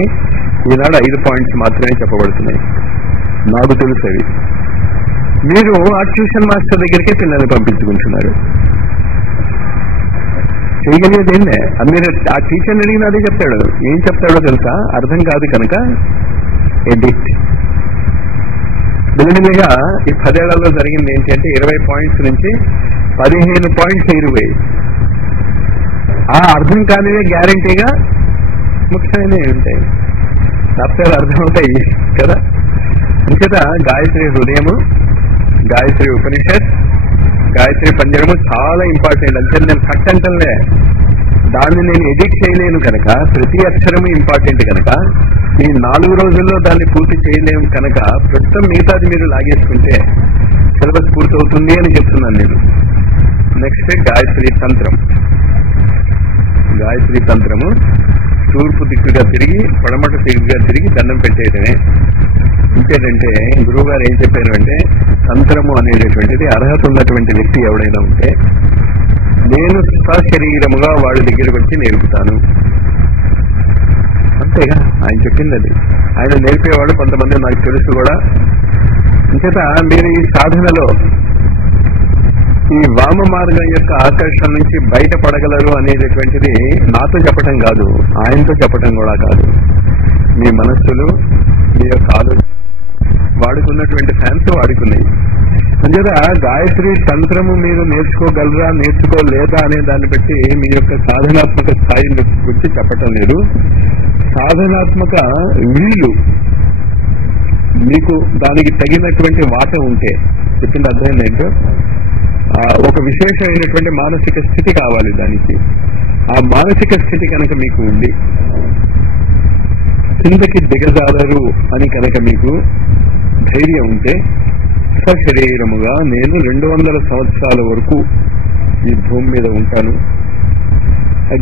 ఈనాడు 5 పాయింట్స్ మాత్రమే చెప్పబడుతున్నాయి. నాకు తెలుసు అవి. మీరు ఆ ట్యూషన్ మాస్టర్ దగ్గరికే పిల్లల్ని పంపించుకుంటున్నారు. చేయగలిగేది ఏంటే మీరు ఆ టీచర్ని అడిగిన అదే చెప్తాడు. ఏం చెప్తాడో తెలుసా? అర్థం కాదు కనుక ఎడిట్. మెల్లిమెల్లిగా ఈ 10 ఏళ్లలో జరిగింది ఏంటి అంటే 20 పాయింట్స్ నుంచి 15 పాయింట్స్ ఎగిరిపోయి. ఆ అర్థం కానివే గ్యారంటీగా ముఖ్యమైనవి ఉంటాయి. తప్పేలు అర్థమవుతాయి కదా. అంచేత గాయత్రి హృదయము, గాయత్రి ఉపనిషత్, గాయత్రి పంజరము చాలా ఇంపార్టెంట్. అంటే నేను కట్ అంటలే, దాన్ని నేను ఎడిట్ చేయలేను కనుక ప్రతి అక్షరము ఇంపార్టెంట్ కనుక ఈ 4 రోజుల్లో దాన్ని పూర్తి చేయలేము కనుక ప్రస్తుతం మిగతాది మీరు లాగేసుకుంటే సిలబస్ పూర్తవుతుంది అని చెప్తున్నాను నేను. నెక్స్ట్ గాయత్రి తంత్రం. గాయత్రి తంత్రము తూర్పు దిక్కుగా తిరిగి పడమట దిక్కుగా తిరిగి దండం పెట్టేయడమే. ఇంకేంటంటే గురువు గారు ఏం చెప్పారు అంటే తంత్రము అనేటటువంటిది అర్హత ఉన్నటువంటి వ్యక్తి ఎవడైనా ఉంటే నేను సశరీరముగా వాడి దగ్గరకు వచ్చి నేర్పుతాను. అంతేగా ఆయన చెప్పింది అది. ఆయన నేర్పేవాడు కొంతమంది నాకు తెలుసు కూడా. అంచేత మీరు ఈ సాధనలో ఈ వామ మార్గం యొక్క ఆకర్షణ నుంచి బయటపడగలరు అనేటటువంటిది నాతో చెప్పటం కాదు, ఆయనతో చెప్పటం కూడా కాదు. మీ మనస్సులు, మీ యొక్క ఆలోచన వాడుకున్నటువంటి ఫ్యాన్స్ వాడుకున్నాయి. అంచేత గాయత్రి తంత్రము మీరు నేర్చుకోగలరా నేర్చుకోలేదా అనే దాన్ని బట్టి మీ యొక్క సాధనాత్మక స్థాయి గురించి చెప్పటం లేదు. సాధనాత్మక వీలు మీకు దానికి తగినటువంటి వాట ఉంటే, చెప్పింది అర్థమైంది ఏంటో, ఒక విశేషమైనటువంటి మానసిక స్థితి కావాలి దానికి. ఆ మానసిక స్థితి కనుక మీకు ఉండి కిందకి దిగజారరు అని కనుక మీకు ధైర్యం ఉంటే, సశరీరముగా నేను 200 సంవత్సరాల వరకు ఈ భూమి మీద ఉంటాను,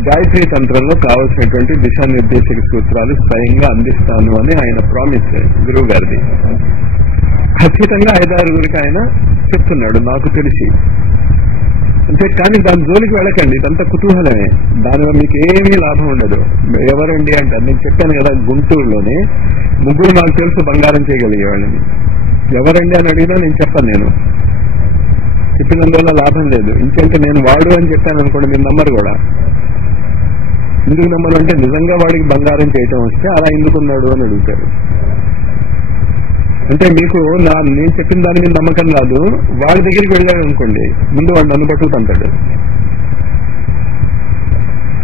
గాయత్రి తంత్రంలో కావలసినటువంటి దిశానిర్దేశక సూత్రాలు స్వయంగా అందిస్తాను అని ఆయన ప్రామిస్ గురువు గారిది. ఖచ్చితంగా 5-6 ఆయన చెప్తున్నాడు నాకు తెలిసి. అంటే కానీ దాని జోలికి వెళ్ళకండి, ఇదంతా కుతూహలమే, దానివల్ల మీకు ఏమీ లాభం ఉండదు. ఎవరండి అంటారు, నేను చెప్పాను కదా గుంటూరులోనే 3 నాకు తెలుసు బంగారం చేయగలిగే వాళ్ళని. ఎవరండి అని అడిగినా నేను చెప్పను, నేను చెప్పినందువల్ల లాభం లేదు. ఇంకంటే నేను వాడు అని చెప్పాను అనుకోండి, మీరు నమ్మరు కూడా. ఎందుకు నమ్మరు అంటే నిజంగా వాడికి బంగారం చేయటం వస్తే అలా ఎందుకున్నాడు అని అడుగుతారు. అంటే మీకు నేను చెప్పిన దాని మీద నమ్మకం రాదు, వాడి దగ్గరికి వెళ్ళాడు అనుకోండి, ముందు వాడు నన్ను పట్టుకుతుంటాడు.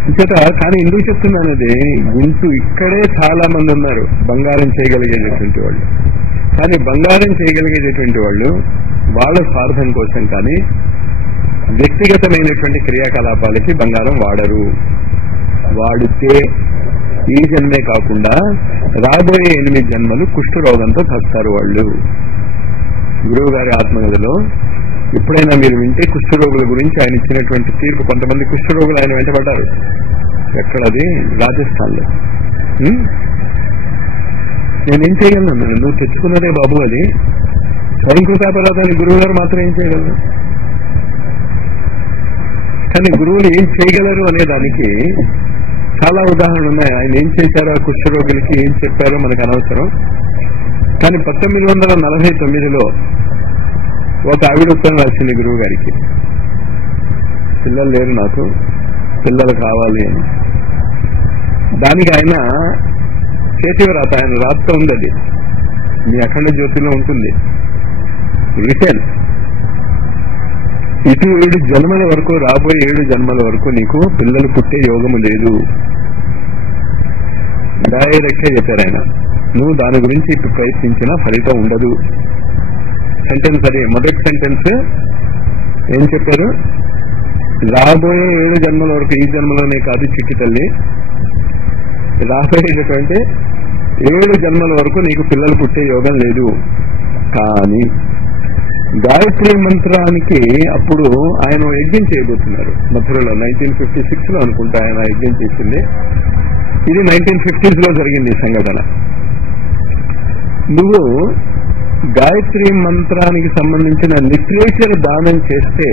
ఇంచేత కానీ ఎందుకు చెప్తున్నానది, ఇక్కడే చాలా మంది ఉన్నారు బంగారం చేయగలిగేటటువంటి వాళ్ళు. కానీ బంగారం చేయగలిగేటటువంటి వాళ్ళు వాళ్ళ స్వార్థం కోసం కానీ వ్యక్తిగతమైనటువంటి క్రియాకలాపాలకి బంగారం వాడరు. వాడితే ఈ జన్మే కాకుండా రాబోయే 8 జన్మలు కుష్ఠరోగంతో చస్తారు వాళ్ళు. గురువు గారి ఆత్మకథలో ఎప్పుడైనా మీరు వింటే కుష్ఠరోగుల గురించి ఆయన ఇచ్చినటువంటి తీర్పు. కొంతమంది కుష్ఠరోగులు ఆయన వెంటబడ్డారు. ఎక్కడది? రాజస్థాన్లో. నేనేం చేయగలను? నువ్వు తెచ్చుకున్నదే బాబు, అది స్వయంకృతాపరాధాన్ని గురువు గారు మాత్రం ఏం చేయగలరు. కానీ గురువులు ఏం చేయగలరు అనే దానికి చాలా ఉదాహరణలు ఉన్నాయి. ఆయన ఏం చేశారో ఆ కుష్ఠరోగులకి, ఏం చెప్పారో మనకు అనవసరం. కానీ 1949లో ఒక ఆవిడ ఉత్తరం రాసింది గురువు గారికి, పిల్లలు లేరు నాకు, పిల్లలు కావాలి అని. దానికి ఆయన చేతివ్రాత, ఆయన రాత ఉంది, అది మీ అఖండ జ్యోతిలో ఉంటుంది రిటర్న్. ఇటు 7 జన్మల వరకు, రాబోయే 7 జన్మల వరకు నీకు పిల్లలు పుట్టే యోగము లేదు. డైరెక్ట్ గా చెప్పారు ఆయన. నువ్వు దాని గురించి ఇప్పుడు ప్రయత్నించినా ఫలితం ఉండదు. సెంటెన్స్ అదే, మొదటి సెంటెన్స్ ఏం చెప్పారు? రాబోయే 7 జన్మల వరకు, ఈ జన్మలోనే కాదు చిట్టి తల్లి, రాబోయేటటువంటి 7 జన్మల వరకు నీకు పిల్లలు పుట్టే యోగం లేదు. కానీ గాయత్రి మంత్రానికి అప్పుడు ఆయన యజ్ఞం చేయబోతున్నారు మథురలో. 1956లో అనుకుంటా ఆయన యజ్ఞం చేసింది. ఇది 1950s లో జరిగింది సంఘటన. నువ్వు గాయత్రి మంత్రానికి సంబంధించిన లిటరేచర్ దానం చేస్తే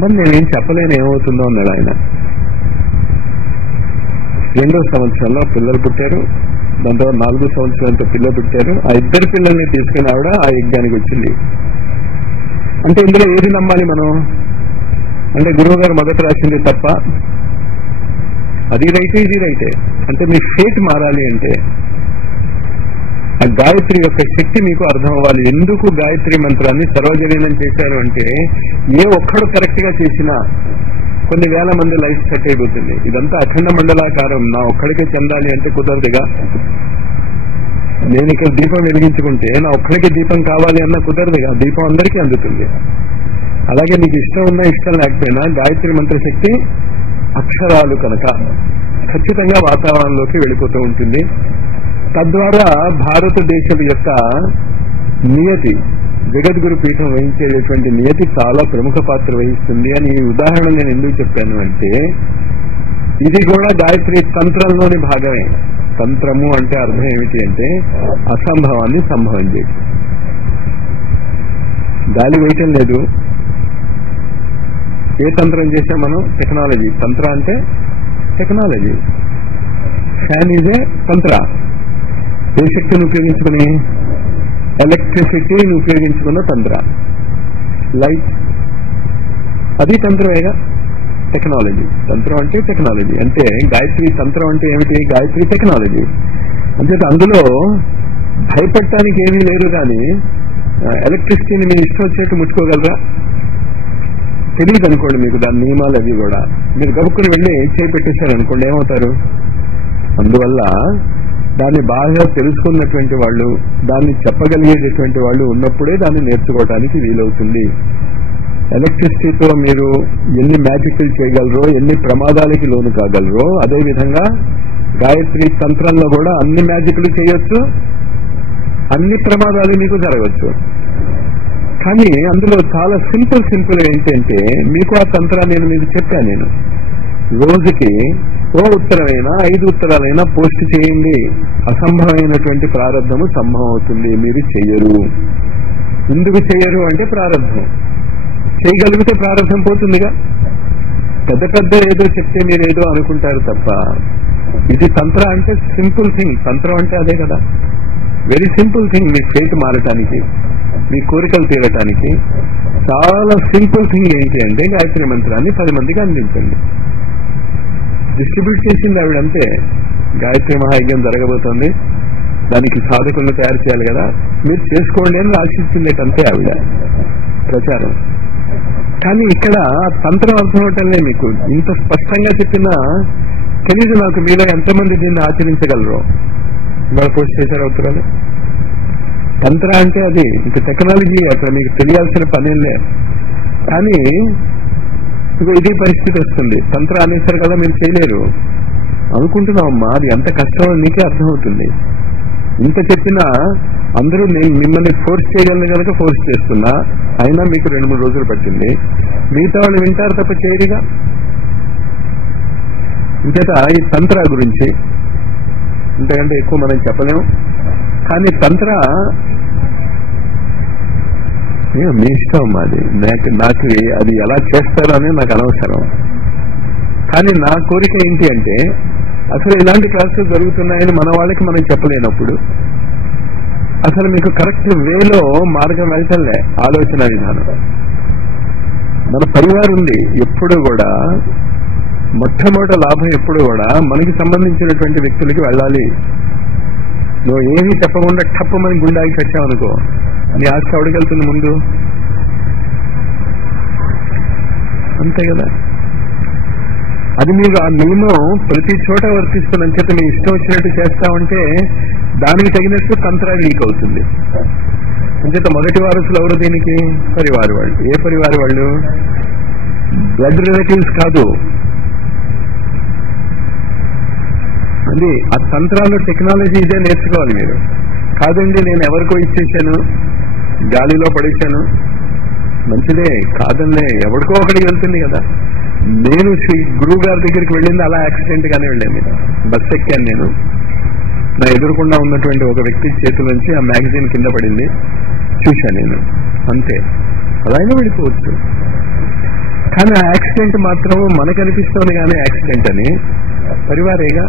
మరి నేనేం చెప్పలేను, ఏమవుతుందో అన్నాడు ఆయన. 2వ సంవత్సరంలో పిల్లలు పుట్టారు. దాని తర్వాత 4వ సంవత్సరంతో పిల్లలు పుట్టారు. ఆ 2 పిల్లల్ని తీసుకుని ఆవిడ ఆ యజ్ఞానికి వచ్చింది. అంటే ఇందులో ఏది నమ్మాలి మనం? అంటే గురువు గారు మొదట రాసింది తప్ప, అది రైతే ఇది రైతే. అంటే మీ ఫేట్ మారాలి అంటే ఆ గాయత్రి యొక్క శక్తి మీకు అర్థం అవ్వాలి. ఎందుకు గాయత్రి మంత్రాన్ని సర్వజనీనం చేశారు అంటే, ఏ ఒక్కడు కరెక్ట్ గా చేసినా కొన్ని వేల మంది లైఫ్ సెట్ అయిపోతుంది. ఇదంతా అఖండ మండలాకారం, నా ఒక్కడికే చెందాలి అంటే కుదరదుగా. నేను ఇక్కడ దీపం వెలిగించుకుంటే నా ఒక్కడికి దీపం కావాలి అన్న కుదరదుగా. దీపం అందరికీ అందుతుంది. అలాగే నీకు ఇష్టం ఉన్నా ఇష్టం లేకపోయినా గాయత్రి మంత్రశక్తి అక్షరాలు కనుక ఖచ్చితంగా వాతావరణంలోకి వెళ్ళిపోతూ ఉంటుంది. తద్వారా భారతదేశం యొక్క నియతి, జగద్గురు పీఠం వహించేటటువంటి నియతి చాలా ప్రముఖ పాత్ర వహిస్తుంది అని ఈ ఉదాహరణ నేను ఎందుకు చెప్పాను అంటే, ఇది కూడా గాయత్రి తంత్రంలోని భాగమే. తంత్రము అంటే అర్థం ఏమిటి అంటే అసంభవాన్ని సంభవం చేయడం. గాలి వేయటం లేదు. ఏ తంత్రం చేసాం మనం? టెక్నాలజీ. తంత్ర అంటే టెక్నాలజీ. ఫ్యాన్ ఈజ్ ఏ తంత్ర. ఏ శక్తిని ఉపయోగించుకుని? ఎలక్ట్రిసిటీని ఉపయోగించుకున్న తంత్ర. లైట్, అది తంత్రమేగా. టెక్నాలజీ. తంత్రం అంటే టెక్నాలజీ. అంటే గాయత్రి తంత్రం అంటే ఏమిటి? గాయత్రి టెక్నాలజీ. అంటే అందులో భయపడటానికి ఏమీ లేదు. కానీ ఎలక్ట్రిసిటీని మీరు ఇష్టం వచ్చేట్టు ముట్టుకోగలరా? తెలియదు అనుకోండి మీకు దాని నియమాలు అవి కూడా. మీరు గబుక్కుని వెళ్ళి చేయి పెట్టేశారు అనుకోండి, ఏమవుతారు? అందువల్ల దాన్ని బాగా తెలుసుకున్నటువంటి వాళ్ళు, దాన్ని చెప్పగలిగేటటువంటి వాళ్ళు ఉన్నప్పుడే దాన్ని నేర్చుకోవడానికి వీలవుతుంది. ఎలక్ట్రిసిటీతో మీరు ఎన్ని మ్యాజిక్లు చేయగలరో, ఎన్ని ప్రమాదాలకి లోను కాగలరో, అదేవిధంగా గాయత్రి తంత్రంలో కూడా అన్ని మ్యాజిక్లు చేయొచ్చు, అన్ని ప్రమాదాలు మీకు జరగవచ్చు. కానీ అందులో చాలా సింపుల్ ఏంటంటే, మీకు ఆ తంత్రాన్ని మీకు చెప్పాను నేను. రోజుకి ఓ ఉత్తరమైనా 5 ఉత్తరాలైనా పోస్ట్ చేయండి. అసంభవమైనటువంటి ప్రారంభము సంభవం అవుతుంది. మీరు చెయ్యరు. ఎందుకు చెయ్యరు అంటే ప్రారంభం. చేయగలిగితే ప్రారంభం పోతుందిగా. పెద్ద ఏదో చెప్తే మీరు ఏదో అనుకుంటారు తప్ప, ఇది తంత్ర అంటే సింపుల్ థింగ్. తంత్రం అంటే అదే కదా, వెరీ సింపుల్ థింగ్. మీ ఫేట్ మారటానికి, మీ కోరికలు తీరటానికి చాలా సింపుల్ థింగ్ ఏంటి అంటే గాయత్రి మంత్రాన్ని 10 మందికి అందించండి. డిస్ట్రిబ్యూట్ చేసింది ఆవిడంతే. గాయత్రి మహాయజ్ఞం జరగబోతోంది, దానికి సాధకులను తయారు చేయాలి కదా, మీరు చేసుకోండి అని ఆశిస్తుందేటంతే ఆవిడ ప్రచారం. కానీ ఇక్కడ తంత్రం అర్థమవటంలే. మీకు ఇంత స్పష్టంగా చెప్పినా తెలీదు నాకు మీలో ఎంతమంది దీన్ని ఆచరించగలరో. ఇవాళ పోస్ట్ చేశారు ఉత్తరాలు. తంత్ర అంటే అది ఇంక టెక్నాలజీ, అక్కడ మీకు తెలియాల్సిన పనేలే. కానీ ఇదే పరిస్థితి వస్తుంది. తంత్ర అనేసరి కదా మీరు చేయలేరు అనుకుంటున్నామమ్మా. అది ఎంత కష్టమో నీకే అర్థమవుతుంది. ఇంత చెప్పినా అందరూ నేను మిమ్మల్ని ఫోర్స్ చేయగలను కనుక ఫోర్స్ చేస్తున్నా, అయినా మీకు 2-3 రోజులు పట్టింది. మిగతా వాళ్ళు వింటారు తప్ప చేయరిగా. ఇంకేత ఈ తంత్ర గురించి ఇంతకంటే ఎక్కువ మనం చెప్పలేము. కానీ తంత్ర మీ ఇష్టం అది. నాకు అది ఎలా చేస్తారో అనేది నాకు అనవసరం. కానీ నా కోరిక ఏంటి అంటే, అసలు ఇలాంటి క్లాసులు జరుగుతున్నాయని మన వాళ్ళకి మనం చెప్పలేనప్పుడు, అసలు మీకు కరెక్ట్ వేలో మార్గం వెళ్తలే ఆలోచన విధానం. మన పరివారం ఉంది ఎప్పుడు కూడా. మొట్టమొదటి లాభం ఎప్పుడు కూడా మనకి సంబంధించినటువంటి వ్యక్తులకి వెళ్ళాలి. నువ్వు ఏమీ చెప్పకుండా టప్పు మనకి గుండాకి కట్టావనుకో, నీ ఆస్తి అవడగలుగుతుంది ముందు. అంతే కదా. అది మీకు ఆ నియమం ప్రతి చోట వర్తిస్తున్న చేత మీ ఇష్టం వచ్చినట్టు చేస్తామంటే దానికి తగినట్టు తంత్ర లీక్ అవుతుంది. అంచేత మొదటి వారసులు ఎవరు దీనికి? పరివారు వాళ్ళు. ఏ పరివారు వాళ్ళు? బ్లడ్ రిలేటివ్స్ కాదు. అది ఆ తంత్రాలు టెక్నాలజీ ఇదే నేర్చుకోవాలి మీరు. కాదండి నేను ఎవరికో ఇచ్చేసాను, గాలిలో పడేశాను, మంచిదే కాదన్నే, ఎవరికో ఒకటికి వెళ్తుంది కదా. నేను శ్రీ గురువు గారి దగ్గరికి వెళ్ళింది అలా యాక్సిడెంట్ గానే వెళ్ళాను. బస్ ఎక్కాను నేను, నా ఎదురుకుండా ఉన్నటువంటి ఒక వ్యక్తి చేతుల నుంచి ఆ మ్యాగజైన్ కింద పడింది, చూశాను నేను, అంతే. అలా అయినా వెళ్ళిపోవచ్చు. కానీ ఆ యాక్సిడెంట్ మాత్రం మనకు అనిపిస్తుంది కానీ యాక్సిడెంట్ అని పరివారేగా.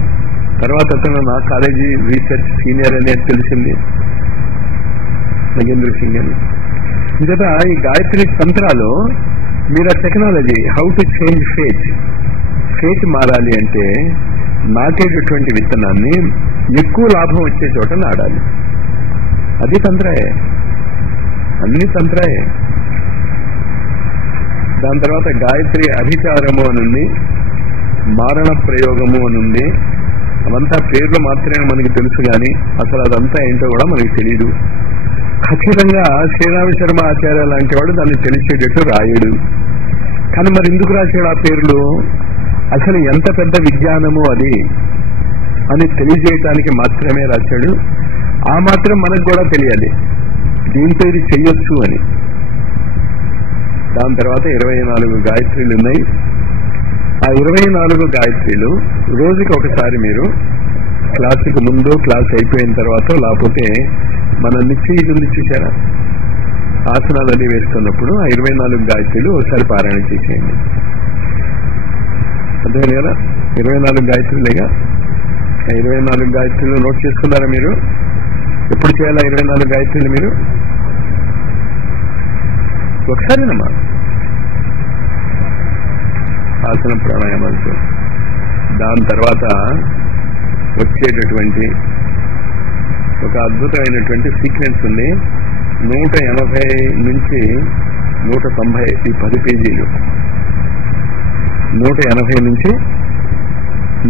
తర్వాత అతను నా కాలేజీ రీసెర్చ్ సీనియర్ అనేది తెలిసింది, నగేంద్ర సింగ్ అని. ఇంకా ఈ గాయత్రి తంత్రాలు మీరు ఆ technology how to change fate మారాలి అంటే నాటేటటువంటి విత్తనాన్ని ఎక్కువ లాభం వచ్చే చోట నాడాలి. అది తంత్రాయే, అన్ని తంత్రాయే. దాని తర్వాత గాయత్రి అభిచారము అనుంది, మారణ ప్రయోగము అనుంది. అవంతా పేర్లు మాత్రమే మనకి తెలుసు కానీ అసలు అదంతా ఏంటో కూడా మనకి తెలియదు. ఖచ్చితంగా శ్రీరామ శర్మ ఆచార్య లాంటి వాడు దాన్ని తెలిసేటట్టు రాయడు. కానీ మరి ఎందుకు రాశాడు ఆ పేర్లు? అసలు ఎంత పెద్ద విజ్ఞానము అది అని తెలియజేయటానికి మాత్రమే రాశాడు. ఆ మాత్రం మనకు కూడా తెలియాలి, దీంతో ఇది చెయ్యొచ్చు అని. దాని తర్వాత 24 గాయత్రీలు ఉన్నాయి. ఆ 24 గాయత్రీలు రోజుకి ఒకసారి మీరు క్లాసుకి ముందు, క్లాస్ అయిపోయిన తర్వాత, లేకపోతే మన నిశ్చయిత ఉంది చూసారా, ఆసనాలన్నీ వేస్తున్నప్పుడు ఆ 24 గాయత్రీలు ఒకసారి పారాయణ చేసేయండి. అర్థం కదా, 24 గాయత్రీలేగా. ఆ 24 గాయత్రీలు నోట్ చేసుకున్నారా మీరు? ఎప్పుడు చేయాలా 24 గాయత్రీలు మీరు? ఒకసారినమ్మా ఆసన ప్రాణాయామాలతో. దాని తర్వాత వచ్చేటటువంటి ఒక అద్భుతమైనటువంటి సీక్వెన్స్ ఉంది. 180 నుంచి 190, ఈ 10 పేజీలు. 180 నుంచి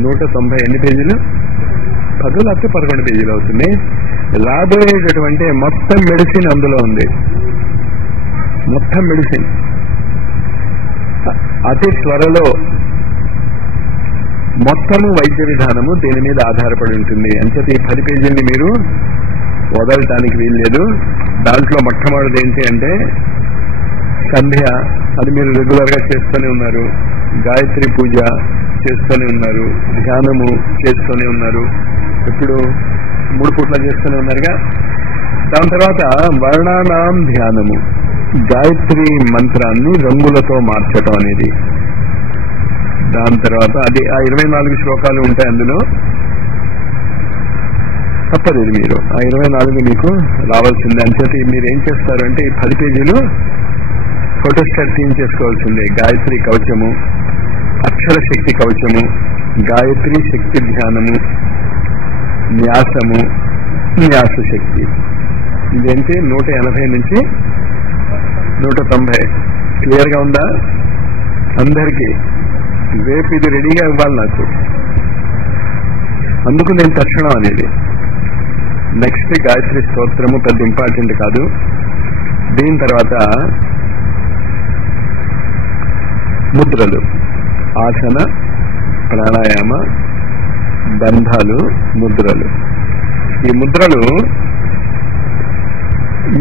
190 ఎన్ని పేజీలు? 10 లేకపోతే 11 పేజీలు అవుతుంది. రాబోయేటటువంటి మొత్తం మెడిసిన్ అందులో ఉంది. మొత్తం మెడిసిన్ అతి త్వరలో మొత్తము వైద్య విధానము దేని మీద ఆధారపడి ఉంటుంది. అంచేత ఈ 10 పేజీల్ని మీరు వదలటానికి వీల్లేదు. దాంట్లో మొట్టమొదటిది ఏంటి అంటే సంధ్య, అది మీరు రెగ్యులర్ గా చేస్తూనే ఉన్నారు. గాయత్రి పూజ చేస్తూనే ఉన్నారు. ధ్యానము చేస్తూనే ఉన్నారు. ఇప్పుడు 3 పూట్ల చేస్తూనే ఉన్నారుగా. దాని తర్వాత వర్ణానాం ధ్యానము, గాయత్రి మంత్రాన్ని రంగులతో మార్చడం అనేది. దాని తర్వాత అది ఆ 24 శ్లోకాలు ఉంటాయి అందులో. తప్పదు ఇది, మీరు ఆ 24 మీకు రావాల్సిందే. అంచేత మీరు ఏం చేస్తారు అంటే ఈ 10 పేజీలు ఫోటోస్టాట్ తీయించేసుకోవాల్సిందే. గాయత్రి కవచము, అక్షర శక్తి కవచము, గాయత్రి శక్తి ధ్యానము, న్యాసము, న్యాస శక్తి. ఇదేంటి 180 నుంచి 190. క్లియర్ గా ఉందా అందరికీ? రేపు ఇది రెడీగా ఇవ్వాలి నాకు. అందుకు నేను తక్షణం అనేది. నెక్స్ట్ గాయత్రి స్తోత్రము పెద్ద ఇంపార్టెంట్ కాదు. దీని తర్వాత ముద్రలు, ఆసన, ప్రాణాయామ, బంధాలు, ముద్రలు. ఈ ముద్రలు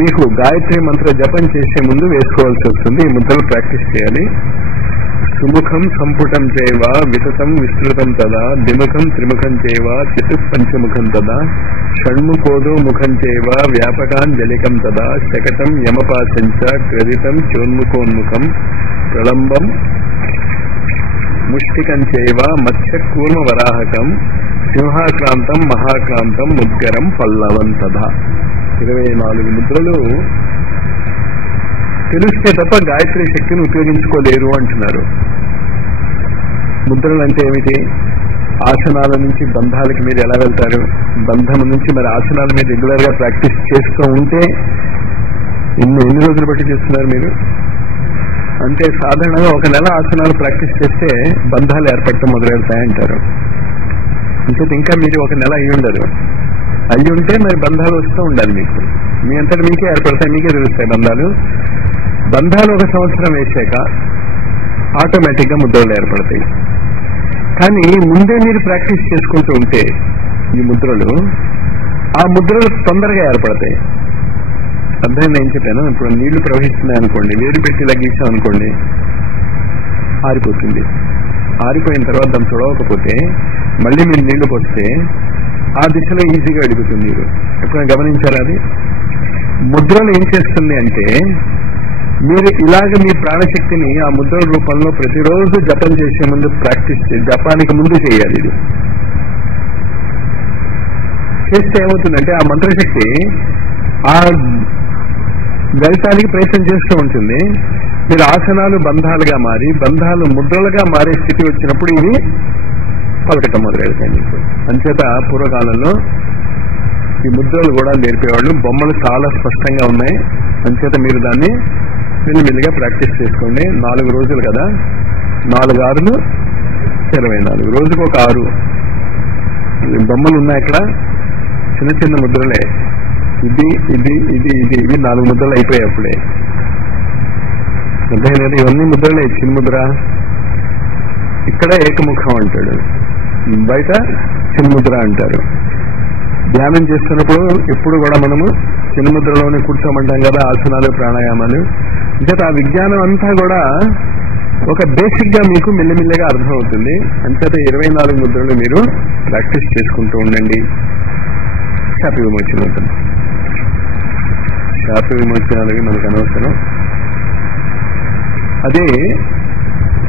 మీకు గాయత్రి మంత్ర జపం చేసే ముందు వేసుకోవాల్సి వస్తుంది. ఈ ముద్రలు ప్రాక్టీస్ చేయాలి. సుముఖం సంపుటం చేయవ వితతం విస్తృతం తదా, ద్విముఖం త్రిముఖం చేయవ చతుఃపంచముఖం తదా, షణ్ముఖోదో ముఖం చేయవ వ్యాపకాంజలికం తదా, శకటం యమపాశంచ క్రదితం చోన్ముఖోన్ముఖం ప్రళంబం ముష్టికం చేయవ మత్స్య కూర్మ వరాహకం సింహాక్రాంతం మహాక్రాంతం ముద్గరం పల్లవం తదా. 24 ముద్రలు తెలిస్తే తప్ప గాయత్రి శక్తిని ఉపయోగించుకోలేరు అంటున్నారు. ముద్రలు అంటే ఏమిటి? ఆసనాల నుంచి బంధాలకి మీరు ఎలా వెళ్తారు? బంధం నుంచి మరి ఆసనాల మీద రెగ్యులర్ గా ప్రాక్టీస్ చేస్తూ ఉంటే ఎన్ని రోజులు బట్టి చేస్తున్నారు మీరు? అంటే సాధారణంగా 1 నెల ఆసనాలు ప్రాక్టీస్ చేస్తే బంధాలు ఏర్పడటం మొదలెడతాయంటారు. అంటే ఇంకా మీరు 1 నెల అయ్యి ఉండదు. అయ్యి ఉంటే మరి బంధాలు వస్తూ ఉండాలి మీకు. మీ అంతటా మీకే ఏర్పడతాయి, మీకే తెలుస్తాయి బంధాలు. బంధాలు 1 సంవత్సరం వేసాక ఆటోమేటిక్ గా ముద్రలు ఏర్పడతాయి. కానీ ముందే మీరు ప్రాక్టీస్ చేసుకుంటూ ఉంటే ఈ ముద్రలు, ఆ ముద్రలు తొందరగా ఏర్పడతాయి. అర్థమైంది ఏం చెప్పాను? ఇప్పుడు నీళ్లు ప్రవహిస్తున్నాయి అనుకోండి, వేరు పెట్టి ఇలా గీసాం అనుకోండి, ఆరిపోతుంది. ఆరిపోయిన తర్వాత దాన్ని చూడవకపోతే మళ్ళీ మీరు నీళ్లు పోస్తే ఆ దిశలో ఈజీగా అడుగుతుంది. మీరు ఎప్పుడైనా గమనించారా? అది ముద్రలు ఏం చేస్తుంది అంటే మీరు ఇలాగ మీ ప్రాణశక్తిని ఆ ముద్రల రూపంలో ప్రతిరోజు జపం చేసే ముందు ప్రాక్టీస్ జపానికి ముందు చేయాలి. ఇది చేస్తే ఏమవుతుందంటే ఆ మంత్రశక్తి ఆ వెళ్ళటానికి ప్రయత్నం చేస్తూ ఉంటుంది. మీరు ఆసనాలు బంధాలుగా మారి, బంధాలు ముద్రలుగా మారే స్థితి వచ్చినప్పుడు ఇవి పలకటం మొదలెడతాయి మీకు. అంచేత పూర్వకాలంలో ఈ ముద్రలు కూడా నేర్పేవాళ్ళు. బొమ్మలు చాలా స్పష్టంగా ఉన్నాయి. అంచేత మీరు దాన్ని మెల్లిమెల్లిగా ప్రాక్టీస్ చేసుకోండి. 4 రోజులు కదా, 4 6 24, రోజుకు ఒక 6 బొమ్మలు ఉన్నాయి. ఇక్కడ చిన్న చిన్న ముద్రలే. ఇది ఇది ఇది ఇది ఇవి 4 ముద్రలు అయిపోయాయి అప్పుడే. అర్థమైనది? ఇవన్నీ ముద్రలే. చిన్న ముద్ర ఇక్కడ ఏకముఖం అంటాడు, బయట చిన్న ముద్ర అంటారు. ధ్యానం చేస్తున్నప్పుడు ఎప్పుడు కూడా మనము చిన్న ముద్రలోనే కూర్చోమంటాం కదా, ఆసనాలు ప్రాణాయామాలు. అంటే ఆ విజ్ఞానం అంతా కూడా ఒక బేసిక్ గా మీకు మెల్లిమెల్లిగా అర్థమవుతుంది. అంచేత 24 ముద్రలు మీరు ప్రాక్టీస్ చేసుకుంటూ ఉండండి. శాప విమోచన ఉంటుంది. శాప విమోచనాలవి మనకు అనవసరం. అదే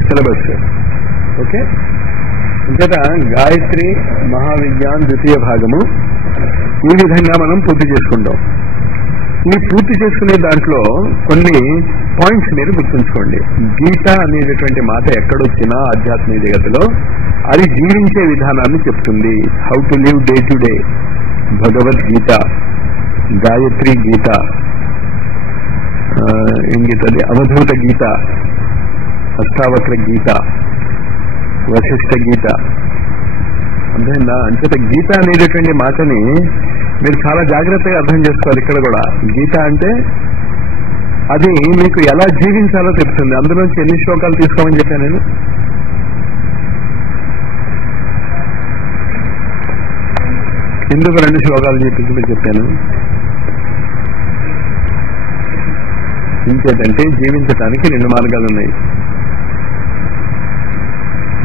సిలబస్. ఓకే. అంచేత గాయత్రి మహావిజ్ఞాన్ 2వ భాగము ఈ విధంగా మనం పూర్తి చేసుకుంటాం. ఈ పూర్తి చేసుకునే దాంట్లో కొన్ని పాయింట్స్ మీరు గుర్తుంచుకోండి. గీత అనేటటువంటి మాట ఎక్కడొచ్చినా ఆధ్యాత్మిక జగత్తులో అది జీవించే విధానాన్ని చెప్తుంది. How to live day to day. Bhagavad Gita, Gayatri Gita, ఏం గీత అది? అవధూత గీత, అష్టావక్ర గీత, వశిష్ఠ గీత, అర్థమైందా? అంచేత గీత అనేటటువంటి మాటని మీరు చాలా జాగ్రత్తగా అర్థం చేసుకోవాలి. ఇక్కడ కూడా గీత అంటే అది మీకు ఎలా జీవించాలో చెప్తుంది. అందులోంచి ఎన్ని శ్లోకాలు తీసుకోమని చెప్పాను నేను? ఎందుకు 2 శ్లోకాలు చెప్పాను? ఇంకేంటంటే జీవించటానికి 2 మార్గాలు ఉన్నాయి.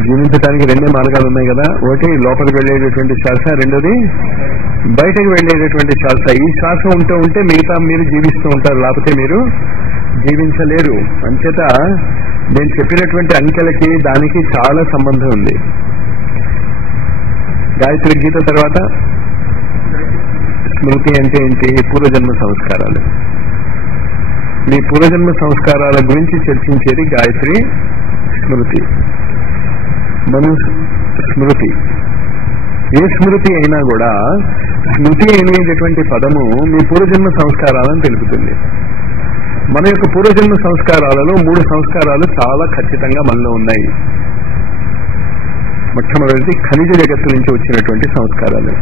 జీవించటానికి 2 మార్గాలు ఉన్నాయి కదా. ఒకటి లోపలికి వెళ్ళేటటువంటి శ్వాస, రెండోది బయటకు వెళ్ళేటటువంటి శ్వాస. ఈ శ్వాస ఉంటే మిగతా మీరు జీవిస్తూ ఉంటారు, లేకపోతే మీరు జీవించలేరు. అంచేత నేను చెప్పినటువంటి అంకెలకి దానికి చాలా సంబంధం ఉంది. గాయత్రి గీత తర్వాత స్మృతి అంటే ఏంటి? పూర్వజన్మ సంస్కారాలు. మీ పూర్వజన్మ సంస్కారాల గురించి చర్చించేది గాయత్రి స్మృతి. స్మృతి ఏ స్మృతి అయినా కూడా స్మృతి అనేటటువంటి పదము మీ పూర్వజన్మ సంస్కారాలను తెలుపుతుంది. మన యొక్క పూర్వజన్మ సంస్కారాలలో 3 సంస్కారాలు చాలా ఖచ్చితంగా మనలో ఉన్నాయి. మొట్టమొదటిది ఖనిజ జగత్తు నుంచి వచ్చినటువంటి సంస్కారాలు,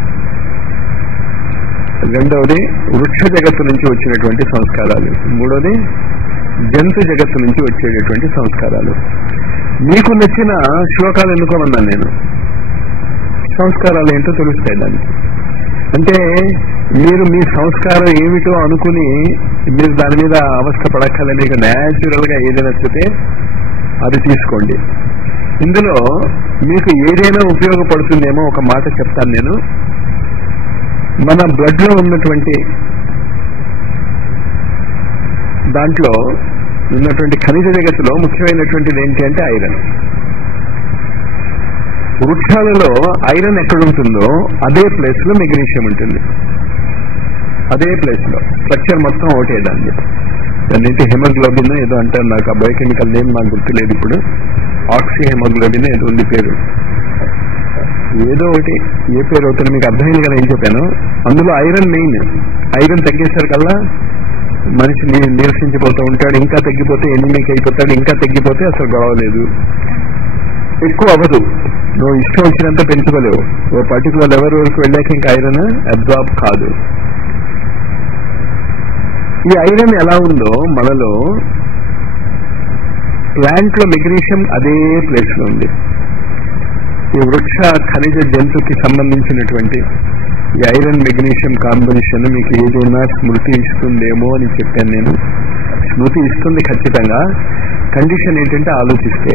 రెండవది వృక్ష జగత్తు నుంచి వచ్చినటువంటి సంస్కారాలు, మూడవది జంతు జగత్తు నుంచి వచ్చేటటువంటి సంస్కారాలు. మీకు నచ్చిన శ్లోకాలు ఎన్నుకోమన్నాను నేను. సంస్కారాలు ఏంటో తెలుస్తాయి దానికి. అంటే మీరు మీ సంస్కారం ఏమిటో అనుకుని మీరు దాని మీద అవస్థ పడక్కలే. మీకు న్యాచురల్ గా ఏది నచ్చితే అది తీసుకోండి. ఇందులో మీకు ఏదైనా ఉపయోగపడుతుందేమో ఒక మాట చెప్తాను నేను. మన బ్లడ్ లో ఉన్నటువంటి దాంట్లో ఉన్నటువంటి ఖనిజ జగత్తులో ముఖ్యమైనటువంటిది ఏంటి అంటే ఐరన్. వృక్షాలలో ఐరన్ ఎక్కడుంటుందో అదే ప్లేస్ లో మెగ్నీషియం ఉంటుంది. అదే ప్లేస్ లో స్ట్రక్చర్ మొత్తం ఒకటే దాన్ని. దాన్ని హెమోగ్లోబిన్ ఏదో అంటారు, నాకు ఆ బయోకెమికల్ నేమ్ నాకు గుర్తులేదు ఇప్పుడు. ఆక్సీ హెమోగ్లోబిన్ ఏదో ఉంది పేరు, ఏదో ఒకటి. ఏ పేరు అవుతుంది మీకు అర్థమైంది కదా ఏం చెప్పాను. అందులో ఐరన్ మెయిన్. ఐరన్ తగ్గేసరికల్లా మనిషి నీరసించిపోతూ ఉంటాడు. ఇంకా తగ్గిపోతే ఎనిమిక్ అయిపోతాడు. ఇంకా తగ్గిపోతే అసలు గొడవలేదు. ఎక్కువ అవ్వదు, నువ్వు ఇష్టం వచ్చినంత పెంచుకోలేవు. ఓ పర్టికులర్ లెవెల్ వరకు వెళ్ళాక ఇంకా ఐరన్ అబ్జార్బ్ కాదు. ఈ ఐరన్ ఎలా ఉందో మనలో ప్లాంట్ లో మెగ్నీషియం అదే ప్లేస్ లో ఉంది. ఈ వృక్ష ఖనిజ జంతుకి సంబంధించినటువంటి ఈ ఐరన్ మెగ్నీషియం కాంబినేషన్ మీకు ఏదైనా స్మృతి ఇస్తుందేమో అని చెప్పాను నేను. స్మృతి ఇస్తుంది ఖచ్చితంగా. కండిషన్ ఏంటంటే ఆలోచిస్తే.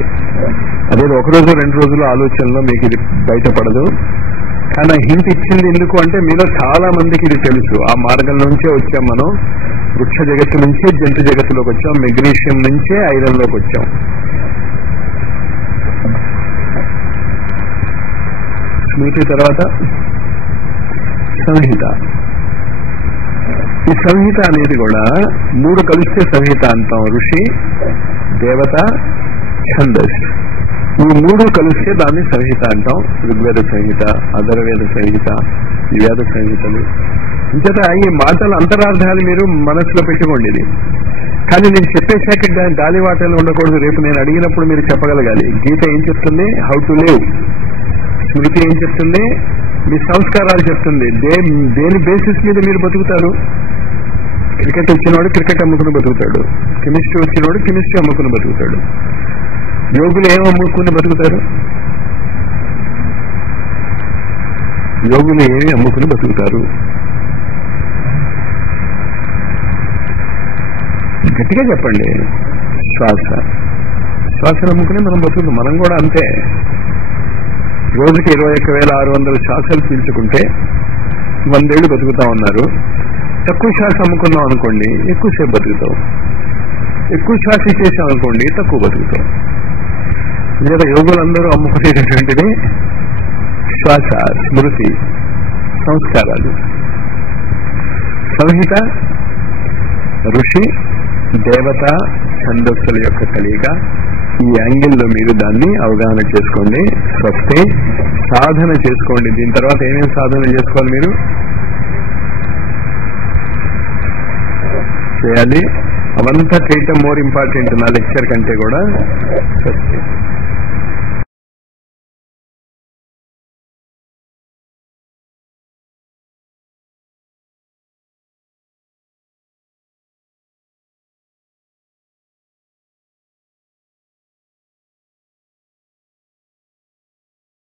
అదే 1 రోజు 2 రోజుల ఆలోచనలో మీకు ఇది బయటపడదు. కానీ హింట్ ఇచ్చింది ఎందుకు అంటే మీలో చాలా మందికి ఇది తెలుసు. ఆ మార్గం నుంచే వచ్చాం మనం. వృక్ష జగత్తు నుంచే జంతు జగత్తులోకి వచ్చాం, మెగ్నీషియం నుంచే ఐరన్ లోకి వచ్చాం. స్మృతి తర్వాత సంహిత. ఈ సంహిత అనేది కూడా 3 కలిస్తే సంహిత అంటాం. ఋషి, దేవత, ఛందస్. ఈ 3 కలిస్తే దాన్ని సంహిత అంటాం. ఋగ్వేద సంహిత, అధర్వేద సంహిత, వేద సంహితలు. ఇంచేత ఈ మాటల అంతరార్థాలు మీరు మనసులో పెట్టుకోండి. కానీ నేను చెప్పేశాక గాలివాటలు ఉండకూడదు. రేపు నేను అడిగినప్పుడు మీరు చెప్పగలగాలి. గీత ఏం చెప్తుంది? How to live. స్మృతి ఏం చెప్తుంది? మీ సంస్కారాలు చెప్తుంది. దేని బేసిస్ మీద మీరు బతుకుతారు. క్రికెట్ వచ్చినవాడు క్రికెట్ అమ్ముకుని బతుకుతాడు. కెమిస్ట్రీ వచ్చినవాడు కెమిస్ట్రీ అమ్ముకుని బతుకుతాడు. యోగులు ఏం అమ్ముకుని బతుకుతారు? యోగులు ఏమి అమ్ముకుని బతుకుతారు? గట్టిగా చెప్పండి. శ్వాస అమ్ముకుని మనం బతుకుతాం. మనం కూడా అంతే. రోజుకి 21,600 శ్వాసలు పీల్చుకుంటే 100 ఏళ్ళు బతుకుతా ఉన్నారు. తక్కువ శ్వాస అమ్ముకున్నాం అనుకోండి ఎక్కువసేపు బతుకుతాం. ఎక్కువ శ్వాస ఇచ్చేసాం అనుకోండి తక్కువ బతుకుతాం. లేదా యోగులందరూ అమ్ముకునేటటువంటిది శ్వాస, స్మృతి, సంస్కారాలు. సంహిత ఋషి, దేవత, ఛందస్సుల యొక్క కలియిక. ఈ యాంగిల్లో మీరు దాన్ని అవగాహన చేసుకోండి. స్వస్తే సాధన చేసుకోండి. దీని తర్వాత ఏమేమి సాధన చేసుకోవాలి మీరు చేయాలి? అవంతా చేయటం మోర్ ఇంపార్టెంట్ నా లెక్చర్ కంటే కూడా. స్వస్తే.